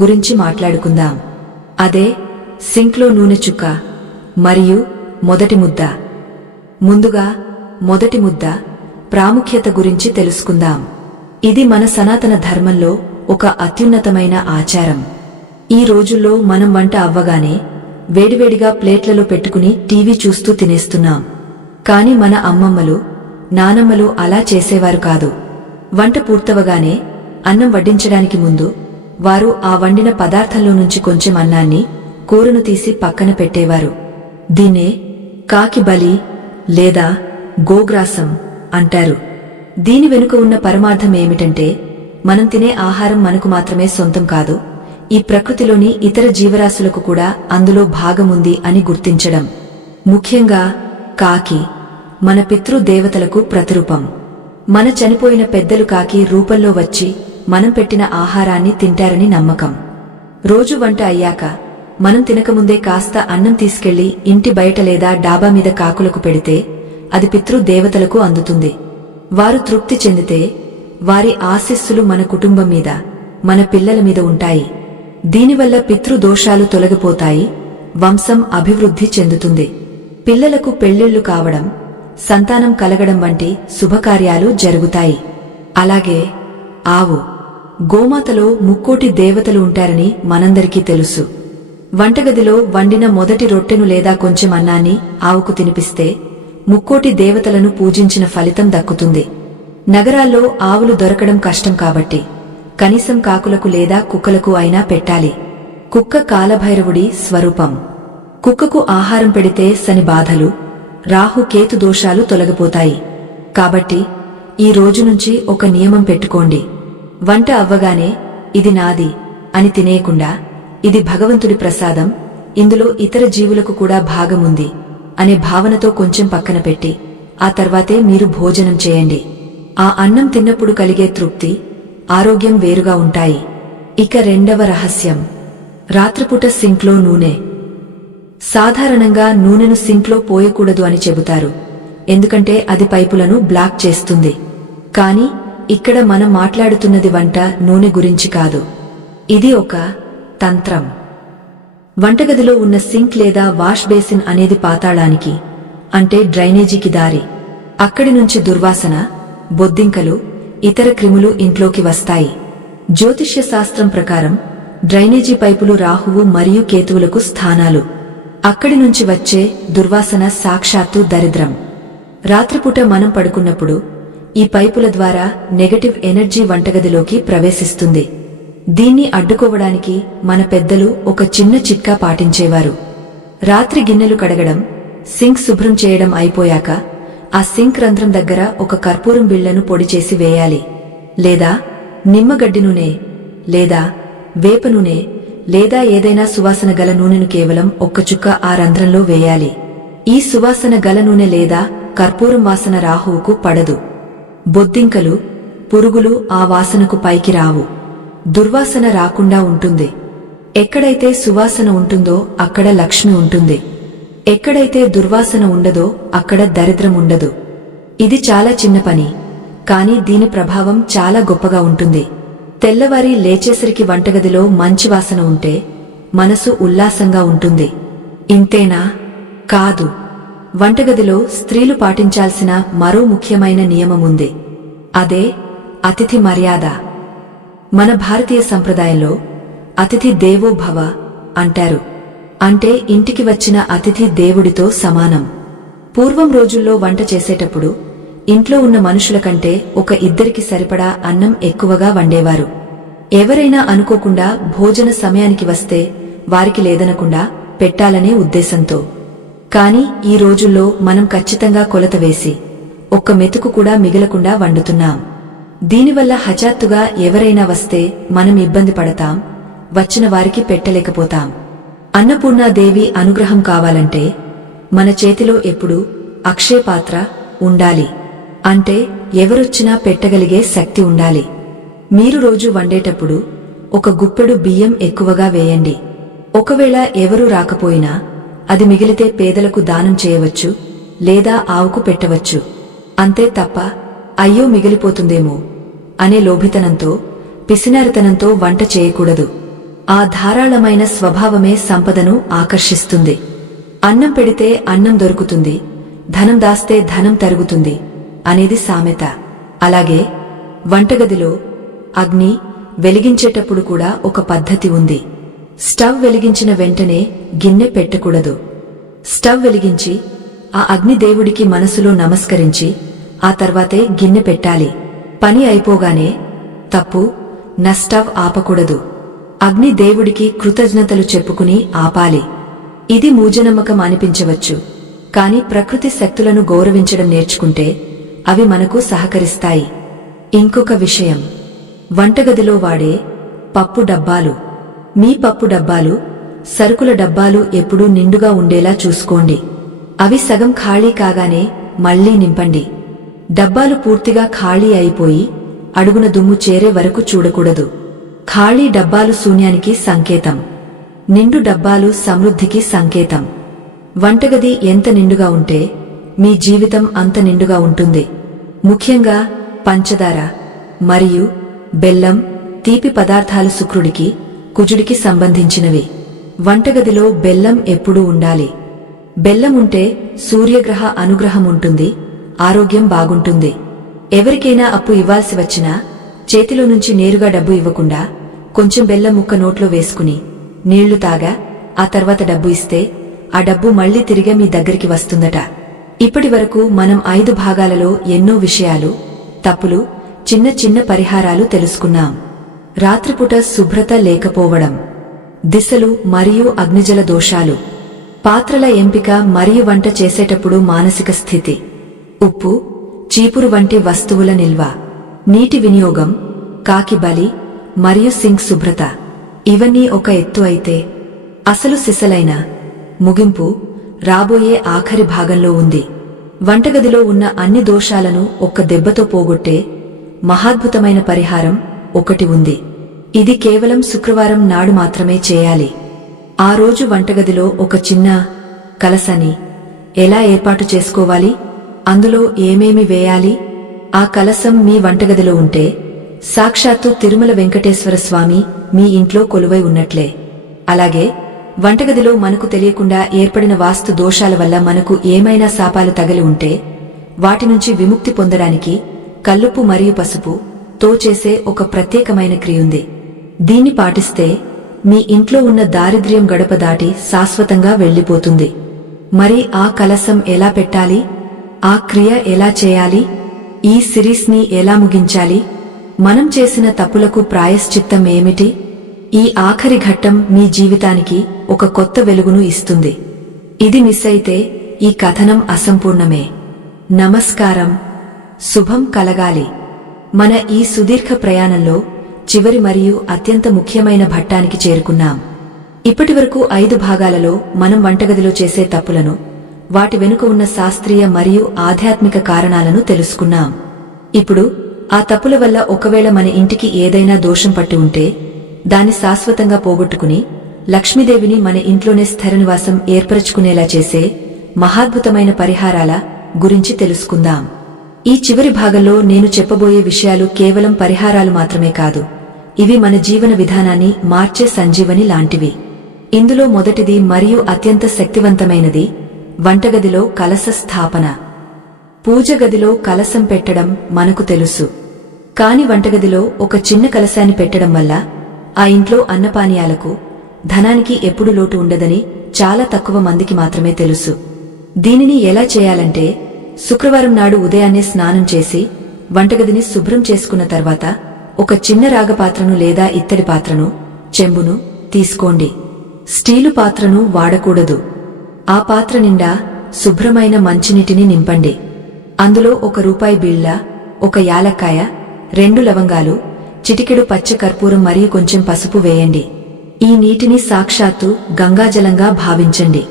గురించి మాట్లాడుకుందాం. అదే సింక్లో నూనె చుక్క మరియు మొదటి ముద్ద. ముందుగా మొదటి ముద్ద ప్రాముఖ్యత గురించి తెలుసుకుందాం. ఇది మన సనాతన ధర్మంలో ఒక అత్యున్నతమైన ఆచారం. ఈ రోజుల్లో మనం వంట అవ్వగానే వేడివేడిగా ప్లేట్లలో పెట్టుకుని టీవీ చూస్తూ తినేస్తున్నాం. కాని మన అమ్మమ్మలు, నానమ్మలు అలా చేసేవారు కాదు. వంట పూర్తవగానే అన్నం వడ్డించడానికి ముందు వారు ఆ వండిన పదార్థంలో నుంచి కొంచెం అన్నాన్ని, కూరను తీసి పక్కన పెట్టేవారు. దీన్నే కాకి బలి లేదా గోగ్రాసం అంటారు. దీని వెనుక ఉన్న పరమార్థం ఏమిటంటే మనం తినే ఆహారం మనకు మాత్రమే సొంతం కాదు, ఈ ప్రకృతిలోని ఇతర జీవరాశులకు కూడా అందులో భాగముంది అని గుర్తించడం. ముఖ్యంగా కాకి మన పితృదేవతలకు ప్రతిరూపం. మన చనిపోయిన పెద్దలు కాకి రూపంలో వచ్చి మనం పెట్టిన ఆహారాన్ని తింటారని నమ్మకం. రోజు వంట అయ్యాక మనం తినకముందే కాస్త అన్నం తీసుకెళ్లి ఇంటి బయట లేదా డాబా మీద కాకులకు పెడితే అది పితృదేవతలకు అందుతుంది. వారు తృప్తి చెందితే వారి ఆశీస్సులు మన కుటుంబం మీద, మన పిల్లల మీద ఉంటాయి. దీనివల్ల పితృదోషాలు తొలగిపోతాయి, వంశం అభివృద్ధి చెందుతుంది. పిల్లలకు పెళ్లిళ్లు కావడం, సంతానం కలగడం వంటి శుభకార్యాలు జరుగుతాయి. అలాగే ఆవు, గోమాతలో ముక్కోటి దేవతలు ఉంటారని మనందరికీ తెలుసు. వంటగదిలో వండిన మొదటి రొట్టెను లేదా కొంచెం అన్నాన్ని ఆవుకు తినిపిస్తే ముక్కోటి దేవతలను పూజించిన ఫలితం దక్కుతుంది. నగరాల్లో ఆవులు దొరకడం కష్టం కాబట్టి కనీసం కాకులకు లేదా కుక్కలకు అయినా పెట్టాలి. కుక్క కాలభైరవుడి స్వరూపం. కుక్కకు ఆహారం పెడితే శని బాధలు, రాహు కేతు దోషాలు తొలగిపోతాయి. కాబట్టి ఈ రోజు నుంచి ఒక నియమం పెట్టుకోండి. వంట అవ్వగానే ఇది నాది అని తినేయకుండా ఇది భగవంతుడి ప్రసాదం, ఇందులో ఇతర జీవులకు కూడా భాగముంది అనే భావనతో కొంచెం పక్కన పెట్టి ఆ తర్వాతే మీరు భోజనం చేయండి. ఆ అన్నం తిన్నప్పుడు కలిగే తృప్తి, ఆరోగ్యం వేరుగా ఉంటాయి. ఇక రెండవ రహస్యం, రాత్రిపూట సింక్లో నూనె. సాధారణంగా నూనెను సింక్లో పోయకూడదు అని చెబుతారు, ఎందుకంటే అది పైపులను బ్లాక్ చేస్తుంది. కాని ఇక్కడ మనం మాట్లాడుతున్నది వంట నూనె గురించి కాదు. ఇది ఒక తంత్రం. వంటగదిలో ఉన్న సింక్ లేదా వాష్ బేసిన్ అనేది పాతాళానికి, అంటే డ్రైనేజీకి దారి. అక్కడి నుంచి దుర్వాసన, బొద్దింకలు, ఇతర క్రిములు ఇంట్లోకి వస్తాయి. జ్యోతిష్య శాస్త్రం ప్రకారం డ్రైనేజీ పైపులు రాహువు మరియు కేతువులకు స్థానాలు. అక్కడి నుంచి వచ్చే దుర్వాసన సాక్షాత్తు దరిద్రం. రాత్రిపూట మనం పడుకున్నప్పుడు ఈ పైపుల ద్వారా నెగటివ్ ఎనర్జీ వంటగదిలోకి ప్రవేశిస్తుంది. దీన్ని అడ్డుకోవడానికి మన పెద్దలు ఒక చిన్న చిట్కా పాటించేవారు. రాత్రి గిన్నెలు కడగడం, సింక్ శుభ్రం చేయడం అయిపోయాక ఆ సింక్ రంధ్రం దగ్గర ఒక కర్పూరం బిళ్లను పొడి చేసి వేయాలి. లేదా నిమ్మగడ్డి నూనె, లేదా వేప నూనె, లేదా ఏదైనా సువాసన గల నూనెను కేవలం ఒక్క చుక్క ఆ రంధ్రంలో వేయాలి. ఈ సువాసన గల నూనె లేదా కర్పూరం వాసన రాహువుకు పడదు. బొద్దింకలు, పురుగులు ఆ వాసనకు పైకి రావు. దుర్వాసన రాకుండా ఉంటుంది. ఎక్కడైతే సువాసన ఉంటుందో అక్కడ లక్ష్మి ఉంటుంది. ఎక్కడైతే దుర్వాసన ఉండదో అక్కడ దరిద్రం ఉండదు. ఇది చాలా చిన్న పని, కానీ దీని ప్రభావం చాలా గొప్పగా ఉంటుంది. తెల్లవారి లేచేసరికి వంటగదిలో మంచి వాసన ఉంటే మనసు ఉల్లాసంగా ఉంటుంది. ఇంతేనా? కాదు. వంటగదిలో స్త్రీలు పాటించాల్సిన మరో ముఖ్యమైన నియమముంది. అదే అతిథి మర్యాద. మన భారతీయ సంప్రదాయంలో అతిథి దేవో భవ అంటారు. అంటే ఇంటికి వచ్చిన అతిథి దేవుడితో సమానం. పూర్వం రోజుల్లో వంట చేసేటప్పుడు ఇంట్లో ఉన్న మనుషుల కంటే ఒక ఇద్దరికి సరిపడా అన్నం ఎక్కువగా వండేవారు. ఎవరైనా అనుకోకుండా భోజన సమయానికి వస్తే వారికి లేదనకుండా పెట్టాలనే ఉద్దేశంతో. కాని ఈ రోజుల్లో మనం ఖచ్చితంగా కొలత వేసి ఒక్క మెతుకు కూడా మిగలకుండా వండుతున్నాం. దీనివల్ల హఠాత్తుగా ఎవరైనా వస్తే మనం ఇబ్బంది పడతాం, వచ్చిన వారికి పెట్టలేకపోతాం. అన్నపూర్ణాదేవి అనుగ్రహం కావాలంటే మన చేతిలో ఎప్పుడూ అక్షయ పాత్ర ఉండాలి. అంటే ఎవరొచ్చినా పెట్టగలిగే శక్తి ఉండాలి. మీరు రోజు వండేటప్పుడు ఒక గుప్పెడు బియ్యం ఎక్కువగా వేయండి. ఒకవేళ ఎవరూ రాకపోయినా అది మిగిలితే పేదలకు దానం చేయవచ్చు, లేదా ఆవుకు పెట్టవచ్చు. అంతే తప్ప అయ్యో మిగిలిపోతుందేమో అనే లోభితనంతో, పిసినారితనంతో వంట చేయకూడదు. ఆ ధారాళమైన స్వభావమే సంపదను ఆకర్షిస్తుంది. అన్నం పెడితే అన్నం దొరుకుతుంది, ధనం దాస్తే ధనం తరుగుతుంది అనేది సామెత. అలాగే వంటగదిలో అగ్ని వెలిగించేటప్పుడు కూడా ఒక పద్ధతి ఉంది. స్టవ్ వెలిగించిన వెంటనే గిన్నె పెట్టకూడదు. స్టవ్ వెలిగించి ఆ అగ్ని దేవుడికి మనసులో నమస్కరించి ఆ తర్వాతే గిన్నె పెట్టాలి. పని అయిపోగానే తప్పు నా స్టవ్ ఆపకూడదు. అగ్ని దేవుడికి కృతజ్ఞతలు చెప్పుకుని ఆపాలి. ఇది మూఢనమ్మకం అనిపించవచ్చు, కాని ప్రకృతి శక్తులను గౌరవించడం నేర్చుకుంటే అవి మనకు సహకరిస్తాయి. ఇంకొక విషయం, వంటగదిలో వాడే పప్పు డబ్బాలు. మీ పప్పు డబ్బాలు, సరుకుల డబ్బాలు ఎప్పుడూ నిండుగా ఉండేలా చూసుకోండి. అవి సగం ఖాళీ కాగానే మళ్లీ నింపండి. డబ్బాలు పూర్తిగా ఖాళీ అయిపోయి అడుగున దుమ్ము చేరే వరకు చూడకూడదు. ఖాళీ డబ్బాలు శూన్యానికి సంకేతం, నిండు డబ్బాలు సమృద్ధికి సంకేతం. వంటగది ఎంత నిండుగా ఉంటే మీ జీవితం అంత నిండుగా ఉంటుంది. ముఖ్యంగా పంచదార మరియు బెల్లం, తీపి పదార్థాలు శుక్రుడికి, కుజుడికి సంబంధించినవి. వంటగదిలో బెల్లం ఎప్పుడూ ఉండాలి. బెల్లం ఉంటే సూర్యగ్రహ అనుగ్రహం ఉంటుంది, ఆరోగ్యం బాగుంటుంది. ఎవరికైనా అప్పు ఇవ్వాల్సి వచ్చినా చేతిలో నుంచి నేరుగా డబ్బు ఇవ్వకుండా కొంచెం బెల్లం ముక్క నోట్లో వేసుకుని నీళ్లు తాగా ఆ తర్వాత డబ్బు ఇస్తే ఆ డబ్బు మళ్లీ తిరిగి మీ దగ్గరికి వస్తుందట. ఇప్పటి వరకు మనం 5 భాగాలలో ఎన్నో విషయాలు, తప్పులు, చిన్న చిన్న పరిహారాలు తెలుసుకున్నాం. రాత్రిపూట శుభ్రత లేకపోవడం, దిశలు మరియు అగ్నిజల దోషాలు, పాత్రల ఎంపిక మరియు వంట చేసేటప్పుడు మానసిక స్థితి, ఉప్పు, చీపురు వంటి వస్తువుల నిల్వ, నీటి వినియోగం, కాకి బలి మరియు సింక్ శుభ్రత ఇవన్నీ ఒక ఎత్తు అయితే అసలు సిసలైన ముగింపు రాబోయే ఆఖరి భాగంలో ఉంది. వంటగదిలో ఉన్న అన్ని దోషాలను ఒక్క దెబ్బతో పోగొట్టే మహాద్భుతమైన పరిహారం ఒకటి ఉంది. ఇది కేవలం శుక్రవారం నాడు మాత్రమే చేయాలి. ఆ రోజు వంటగదిలో ఒక చిన్న కలశాన్ని ఎలా ఏర్పాటు చేసుకోవాలి, అందులో ఏమేమి వేయాలి? ఆ కలశం మీ వంటగదిలో ఉంటే సాక్షాత్తు తిరుమల వెంకటేశ్వర స్వామి మీ ఇంట్లో కొలువై ఉన్నట్లే. అలాగే వంటగదిలో మనకు తెలియకుండా ఏర్పడిన వాస్తు దోషాల వల్ల మనకు ఏమైనా శాపాలు తగిలి ఉంటే వాటి నుంచి విముక్తి పొందడానికి కల్లుప్పు మరియు పసుపు తో చేసే ఒక ప్రత్యేకమైన క్రియుంది. దీన్ని పాటిస్తే మీ ఇంట్లో ఉన్న దారిద్ర్యం గడప దాటి శాశ్వతంగా వెళ్లిపోతుంది. మరి ఆ కలశం ఎలా పెట్టాలి? ఆ క్రియ ఎలా చేయాలి? ఈ సిరీస్ని ఎలా ముగించాలి? మనం చేసిన తప్పులకు ప్రాయశ్చిత్తం ఏమిటి? ఈ ఆఖరి ఘట్టం మీ జీవితానికి ఒక కొత్త వెలుగును ఇస్తుంది. ఇది మిస్ అయితే ఈ కథనం అసంపూర్ణమే. నమస్కారం. శుభం కలగాలి. మన ఈ సుదీర్ఘ ప్రయాణంలో చివరి మరియు అత్యంత ముఖ్యమైన ఘట్టానికి చేరుకున్నాం. ఇప్పటివరకు 5 భాగాలలో మనం వంటగదిలో చేసే తప్పులను, వాటి వెనుక ఉన్న శాస్త్రీయ మరియు ఆధ్యాత్మిక కారణాలను తెలుసుకున్నాం. ఇప్పుడు ఆ తప్పుల వల్ల ఒకవేళ మన ఇంటికి ఏదైనా దోషం పట్టి ఉంటే దాన్ని శాశ్వతంగా పోగొట్టుకుని లక్ష్మీదేవిని మన ఇంట్లోనే స్థిరనివాసం ఏర్పరచుకునేలా చేసే మహాద్భుతమైన పరిహారాల గురించి తెలుసుకుందాం. ఈ చివరి భాగంలో నేను చెప్పబోయే విషయాలు కేవలం పరిహారాలు మాత్రమే కాదు, ఇవి మన జీవన విధానాన్ని మార్చే సంజీవని లాంటివి. ఇందులో మొదటిది మరియు అత్యంత శక్తివంతమైనది వంటగదిలో కలశ స్థాపన. పూజ గదిలో కలశం పెట్టడం మనకు తెలుసు. కాని వంటగదిలో ఒక చిన్న కలశాన్ని పెట్టడం వల్ల ఆ ఇంట్లో అన్నపానీయాలకు, ధనానికి ఎప్పుడు లోటు ఉండదని చాలా తక్కువ మందికి మాత్రమే తెలుసు. దీనిని ఎలా చేయాలంటే, శుక్రవారం నాడు ఉదయాన్నే స్నానం చేసి వంటగదిని శుభ్రం చేసుకున్న తర్వాత ఒక చిన్న రాగపాత్రను లేదా ఇత్తడి పాత్రను, చెంబును తీసుకోండి. స్టీలు పాత్రను వాడకూడదు. ఆ పాత్ర నిండా శుభ్రమైన మంచినీటిని నింపండి. అందులో ₹1 బిళ్ళ, 1 యాలక్కాయ, 2 లవంగాలు, చిటికెడు పచ్చ కర్పూరం మరియు కొంచెం పసుపు వేయండి. ఈ నీటిని సాక్షాత్తు గంగాజలంగా భావించండి.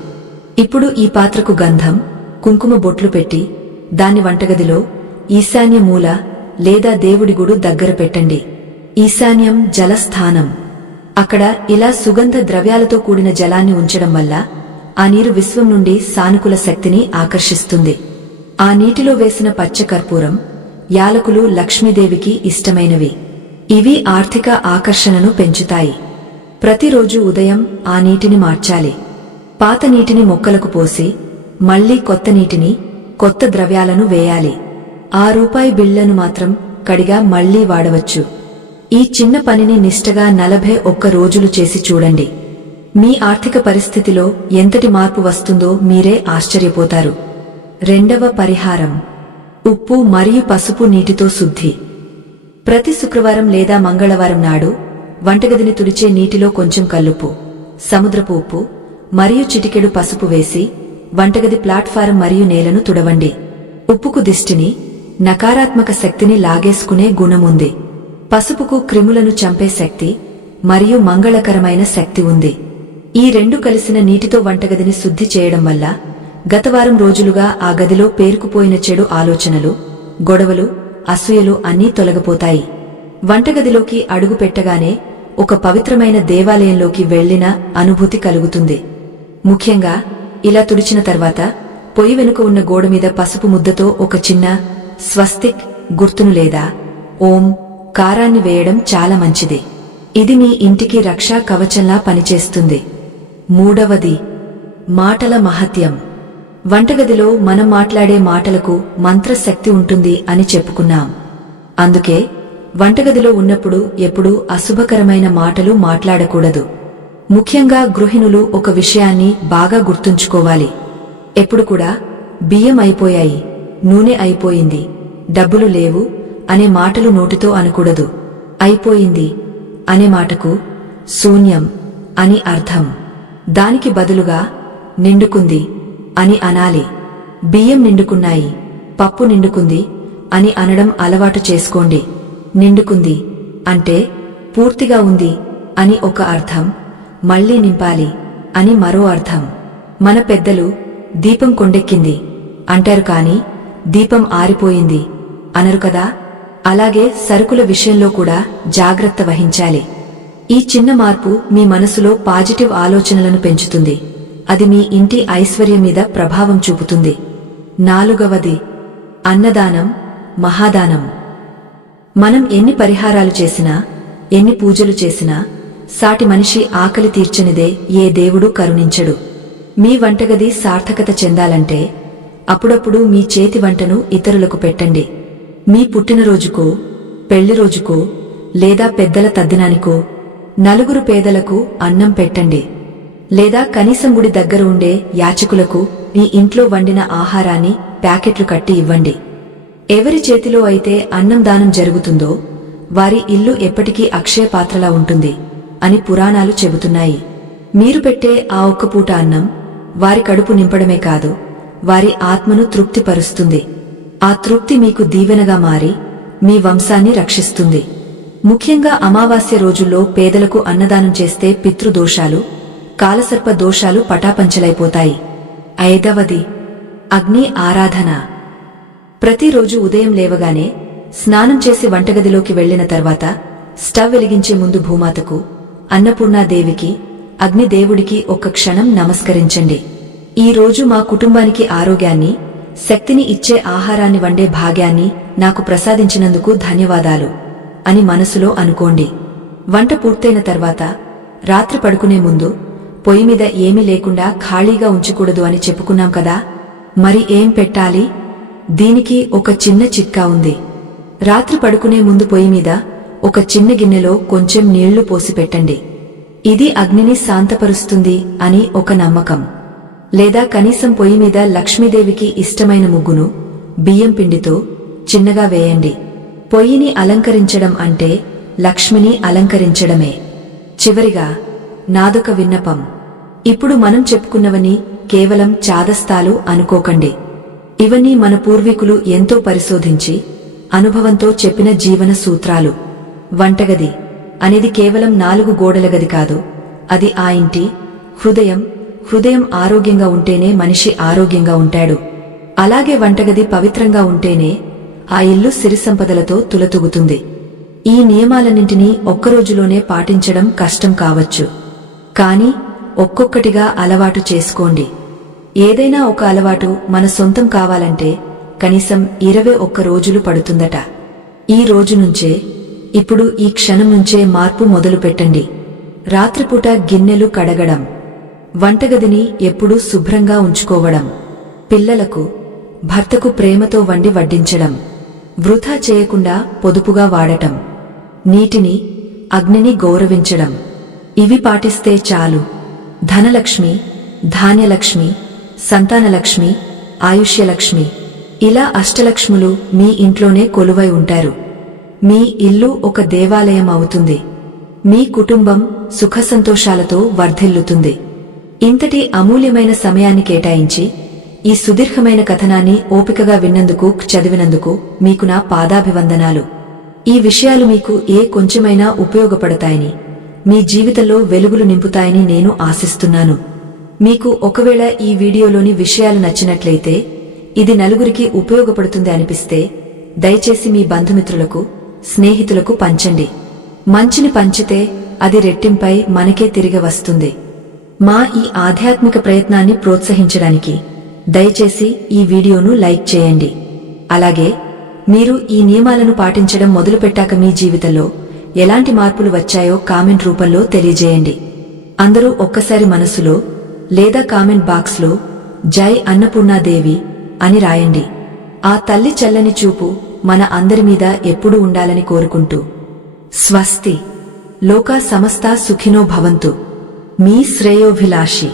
ఇప్పుడు ఈ పాత్రకు గంధం, కుంకుమ బొట్లు పెట్టి దాన్ని వంటగదిలో ఈశాన్య మూల లేదా దేవుడి గుడి దగ్గర పెట్టండి. ఈశాన్యం జలస్థానం. అక్కడ ఇలా సుగంధ ద్రవ్యాలతో కూడిన జలాన్ని ఉంచడం వల్ల ఆ నీరు విశ్వం నుండి సానుకూల శక్తిని ఆకర్షిస్తుంది. ఆ నీటిలో వేసిన పచ్చ కర్పూరం, యాలకులు లక్ష్మీదేవికి ఇష్టమైనవి. ఇవి ఆర్థిక ఆకర్షణను పెంచుతాయి. ప్రతిరోజు ఉదయం ఆ నీటిని మార్చాలి. పాత నీటిని మొక్కలకు పోసి మళ్లీ కొత్త నీటిని, కొత్త ద్రవ్యాలను వేయాలి. ₹1 బిళ్లను మాత్రం కడిగా మళ్లీ వాడవచ్చు. ఈ చిన్న పనిని నిష్టగా 41 రోజులు చేసి చూడండి. మీ ఆర్థిక పరిస్థితిలో ఎంతటి మార్పు వస్తుందో మీరే ఆశ్చర్యపోతారు. రెండవ పరిహారం, ఉప్పు మరియు పసుపు నీటితో శుద్ధి. ప్రతి శుక్రవారం లేదా మంగళవారం నాడు వంటగదిని తుడిచే నీటిలో కొంచెం కల్లుప్పు, సముద్రపు ఉప్పు మరియు చిటికెడు పసుపు వేసి వంటగది ప్లాట్ఫారం మరియు నేలను తుడవండి. ఉప్పుకు దిష్టిని, నకారాత్మక శక్తిని లాగేసుకునే గుణముంది. పసుపుకు క్రిములను చంపే శక్తి మరియు మంగళకరమైన శక్తి ఉంది. ఈ రెండు కలిసిన నీటితో వంటగదిని శుద్ధి చేయడం వల్ల గత వారం రోజులుగా ఆ గదిలో పేరుకుపోయిన చెడు ఆలోచనలు, గొడవలు, అసూయలు అన్నీ తొలగిపోతాయి. వంటగదిలోకి అడుగు పెట్టగానే ఒక పవిత్రమైన దేవాలయంలోకి వెళ్లిన అనుభూతి కలుగుతుంది. ముఖ్యంగా ఇలా తుడిచిన తర్వాత పొయ్యి వెనుక ఉన్న గోడ మీద పసుపు ముద్దతో ఒక చిన్న స్వస్తిక్ గుర్తును లేదా ఓం కారాన్ని వేయడం చాలా మంచిది. ఇది మీ ఇంటికి రక్షా కవచంలా పనిచేస్తుంది. మూడవది, మాటల మహత్యం. వంటగదిలో మనం మాట్లాడే మాటలకు మంత్రశక్తి ఉంటుంది అని చెప్పుకున్నాం. అందుకే వంటగదిలో ఉన్నప్పుడు ఎప్పుడూ అశుభకరమైన మాటలు మాట్లాడకూడదు. ముఖ్యంగా గృహిణులు ఒక విషయాన్ని బాగా గుర్తుంచుకోవాలి. ఎప్పుడు కూడా బియ్యం అయిపోయాయి, నూనె అయిపోయింది, డబ్బులు లేవు అనే మాటలు నోటితో అనకూడదు. అయిపోయింది అనే మాటకు శూన్యం అని అర్థం. దానికి బదులుగా నిండుకుంది అని అనాలి. బియ్యం నిండుకున్నాయి, పప్పు నిండుకుంది అని అనడం అలవాటు చేసుకోండి. నిండుకుంది అంటే పూర్తిగా ఉంది అని ఒక అర్థం, మళ్లీ నింపాలి అని మరో అర్థం. మన పెద్దలు దీపం కొండెక్కింది అంటారు కాని దీపం ఆరిపోయింది అనరు కదా. అలాగే సరుకుల విషయంలో కూడా జాగ్రత్త వహించాలి. ఈ చిన్న మార్పు మీ మనసులో పాజిటివ్ ఆలోచనలను పెంచుతుంది. అది మీ ఇంటి ఐశ్వర్యం మీద ప్రభావం చూపుతుంది. నాలుగవది, అన్నదానం, మహాదానం. మనం ఎన్ని పరిహారాలు చేసినా, ఎన్ని పూజలు చేసినా సాటి మనిషి ఆకలి తీర్చనిదే ఏ దేవుడు కరుణించడు. మీ వంటగది సార్థకత చెందాలంటే అప్పుడప్పుడు మీ చేతి వంటను ఇతరులకు పెట్టండి. మీ పుట్టినరోజుకో, పెళ్లి రోజుకో లేదా పెద్దల తద్దినానికో నలుగురు పేదలకు అన్నం పెట్టండి. లేదా కనీసం గుడి దగ్గర ఉండే యాచకులకు మీ ఇంట్లో వండిన ఆహారాన్ని ప్యాకెట్లు కట్టి ఇవ్వండి. ఎవరి చేతిలో అయితే అన్నం దానం జరుగుతుందో వారి ఇల్లు ఎప్పటికీ అక్షయ పాత్రలా ఉంటుంది అని పురాణాలు చెబుతున్నాయి. మీరు పెట్టే ఆ ఒక్క పూట అన్నం వారి కడుపు నింపడమే కాదు, వారి ఆత్మను తృప్తిపరుస్తుంది. ఆ తృప్తి మీకు దీవెనగా మారి మీ వంశాన్ని రక్షిస్తుంది. ముఖ్యంగా అమావాస్య రోజుల్లో పేదలకు అన్నదానం చేస్తే పితృదోషాలు, కాలసర్ప దోషాలు పటాపంచలైపోతాయి. 5వది అగ్ని ఆరాధన. ప్రతిరోజు ఉదయం లేవగానే స్నానం చేసి వంటగదిలోకి వెళ్లిన తర్వాత స్టవ్ వెలిగించే ముందు భూమాతకు, అన్నపూర్ణాదేవికి, అగ్నిదేవుడికి ఒక్క క్షణం నమస్కరించండి. ఈ రోజు మా కుటుంబానికి ఆరోగ్యాన్ని, శక్తిని ఇచ్చే ఆహారాన్ని వండే భాగ్యాన్ని నాకు ప్రసాదించినందుకు ధన్యవాదాలు అని మనసులో అనుకోండి. వంట పూర్తయిన తర్వాత రాత్రి పడుకునే ముందు పొయ్యి మీద ఏమీ లేకుండా ఖాళీగా ఉంచకూడదు అని చెప్పుకున్నాం కదా, మరి ఏం పెట్టాలి? దీనికి ఒక చిన్న చిట్కా ఉంది. రాత్రి పడుకునే ముందు పొయ్యి మీద ఒక చిన్న గిన్నెలో కొంచెం నీళ్లు పోసి పెట్టండి. ఇది అగ్నిని శాంతపరుస్తుంది అని ఒక నమ్మకం. లేదా కనీసం పొయ్యి మీద లక్ష్మీదేవికి ఇష్టమైన ముగ్గును బియ్యం పిండితో చిన్నగా వేయండి. పొయ్యిని అలంకరించడం అంటే లక్ష్మిని అలంకరించడమే. చివరిగా నాదొక విన్నపం. ఇప్పుడు మనం చెప్పుకున్నవని కేవలం చాదస్తాలు అనుకోకండి. ఇవన్నీ మన పూర్వీకులు ఎంతో పరిశోధించి అనుభవంతో చెప్పిన జీవన సూత్రాలు. వంటగది అనేది కేవలం 4 గోడల గది కాదు, అది ఆ ఇంటి హృదయం ఆరోగ్యంగా ఉంటేనే మనిషి ఆరోగ్యంగా ఉంటాడు. అలాగే వంటగది పవిత్రంగా ఉంటేనే ఆ ఇల్లు సిరి సంపదలతో తులతూగుతుంది. ఈ నియమాలన్నింటినీ ఒక్కరోజులోనే పాటించడం కష్టం కావచ్చు, కాని ఒక్కొక్కటిగా అలవాటు చేసుకోండి. ఏదైనా ఒక అలవాటు మన సొంతం కావాలంటే కనీసం 21 రోజులు పడుతుందట. ఈ రోజు నుంచే, ఇప్పుడు ఈ క్షణం నుంచే మార్పు మొదలు పెట్టండి. రాత్రిపూట గిన్నెలు కడగడం, వంటగదిని ఎప్పుడూ శుభ్రంగా ఉంచుకోవడం, పిల్లలకు, భర్తకు ప్రేమతో వండి వడ్డించడం, వృథా చేయకుండా పొదుపుగా వాడటం, నీటిని, అగ్నిని గౌరవించడం, ఇవి పాటిస్తే చాలు. ధనలక్ష్మి, ధాన్యలక్ష్మి, సంతానలక్ష్మి, ఆయుష్యలక్ష్మి, ఇలా అష్టలక్ష్ములు మీ ఇంట్లోనే కొలువై ఉంటారు. మీ ఇల్లు ఒక దేవాలయం అవుతుంది. మీ కుటుంబం సుఖసంతోషాలతో వర్ధిల్లుతుంది. ఇంతటి అమూల్యమైన సమయాన్ని కేటాయించి ఈ సుదీర్ఘమైన కథనాన్ని ఓపికగా విన్నందుకు, చదివినందుకు మీకు నా పాదాభివందనాలు. ఈ విషయాలు మీకు కొంచెమైనా ఉపయోగపడతాయని, మీ జీవితంలో వెలుగులు నింపుతాయని నేను ఆశిస్తున్నాను. మీకు ఒకవేళ ఈ వీడియోలోని విషయాలు నచ్చినట్లయితే, ఇది నలుగురికి ఉపయోగపడుతుంది అనిపిస్తే దయచేసి మీ బంధుమిత్రులకు, స్నేహితులకు పంచండి. మంచిని పంచితే అది రెట్టింపై మనకే తిరిగి వస్తుంది. మా ఈ ఆధ్యాత్మిక ప్రయత్నాన్ని ప్రోత్సహించడానికి దయచేసి ఈ వీడియోను లైక్ చేయండి. అలాగే మీరు ఈ నియమాలను పాటించడం మొదలుపెట్టాక మీ జీవితంలో ఎలాంటి మార్పులు వచ్చాయో కామెంట్ రూపంలో తెలియజేయండి. అందరూ ఒక్కసారి మనసులో లేదా కామెంట్ బాక్స్లో జై అన్నపూర్ణాదేవి అని రాయండి. ఆ తల్లి చల్లని చూపు మన అందరి మీద ఎప్పుడూ ఉండాలని కోరుకుంటూ స్వస్తి. లోకా సమస్తా సుఖినో భవంతు. మీ శ్రేయోభిలాషి.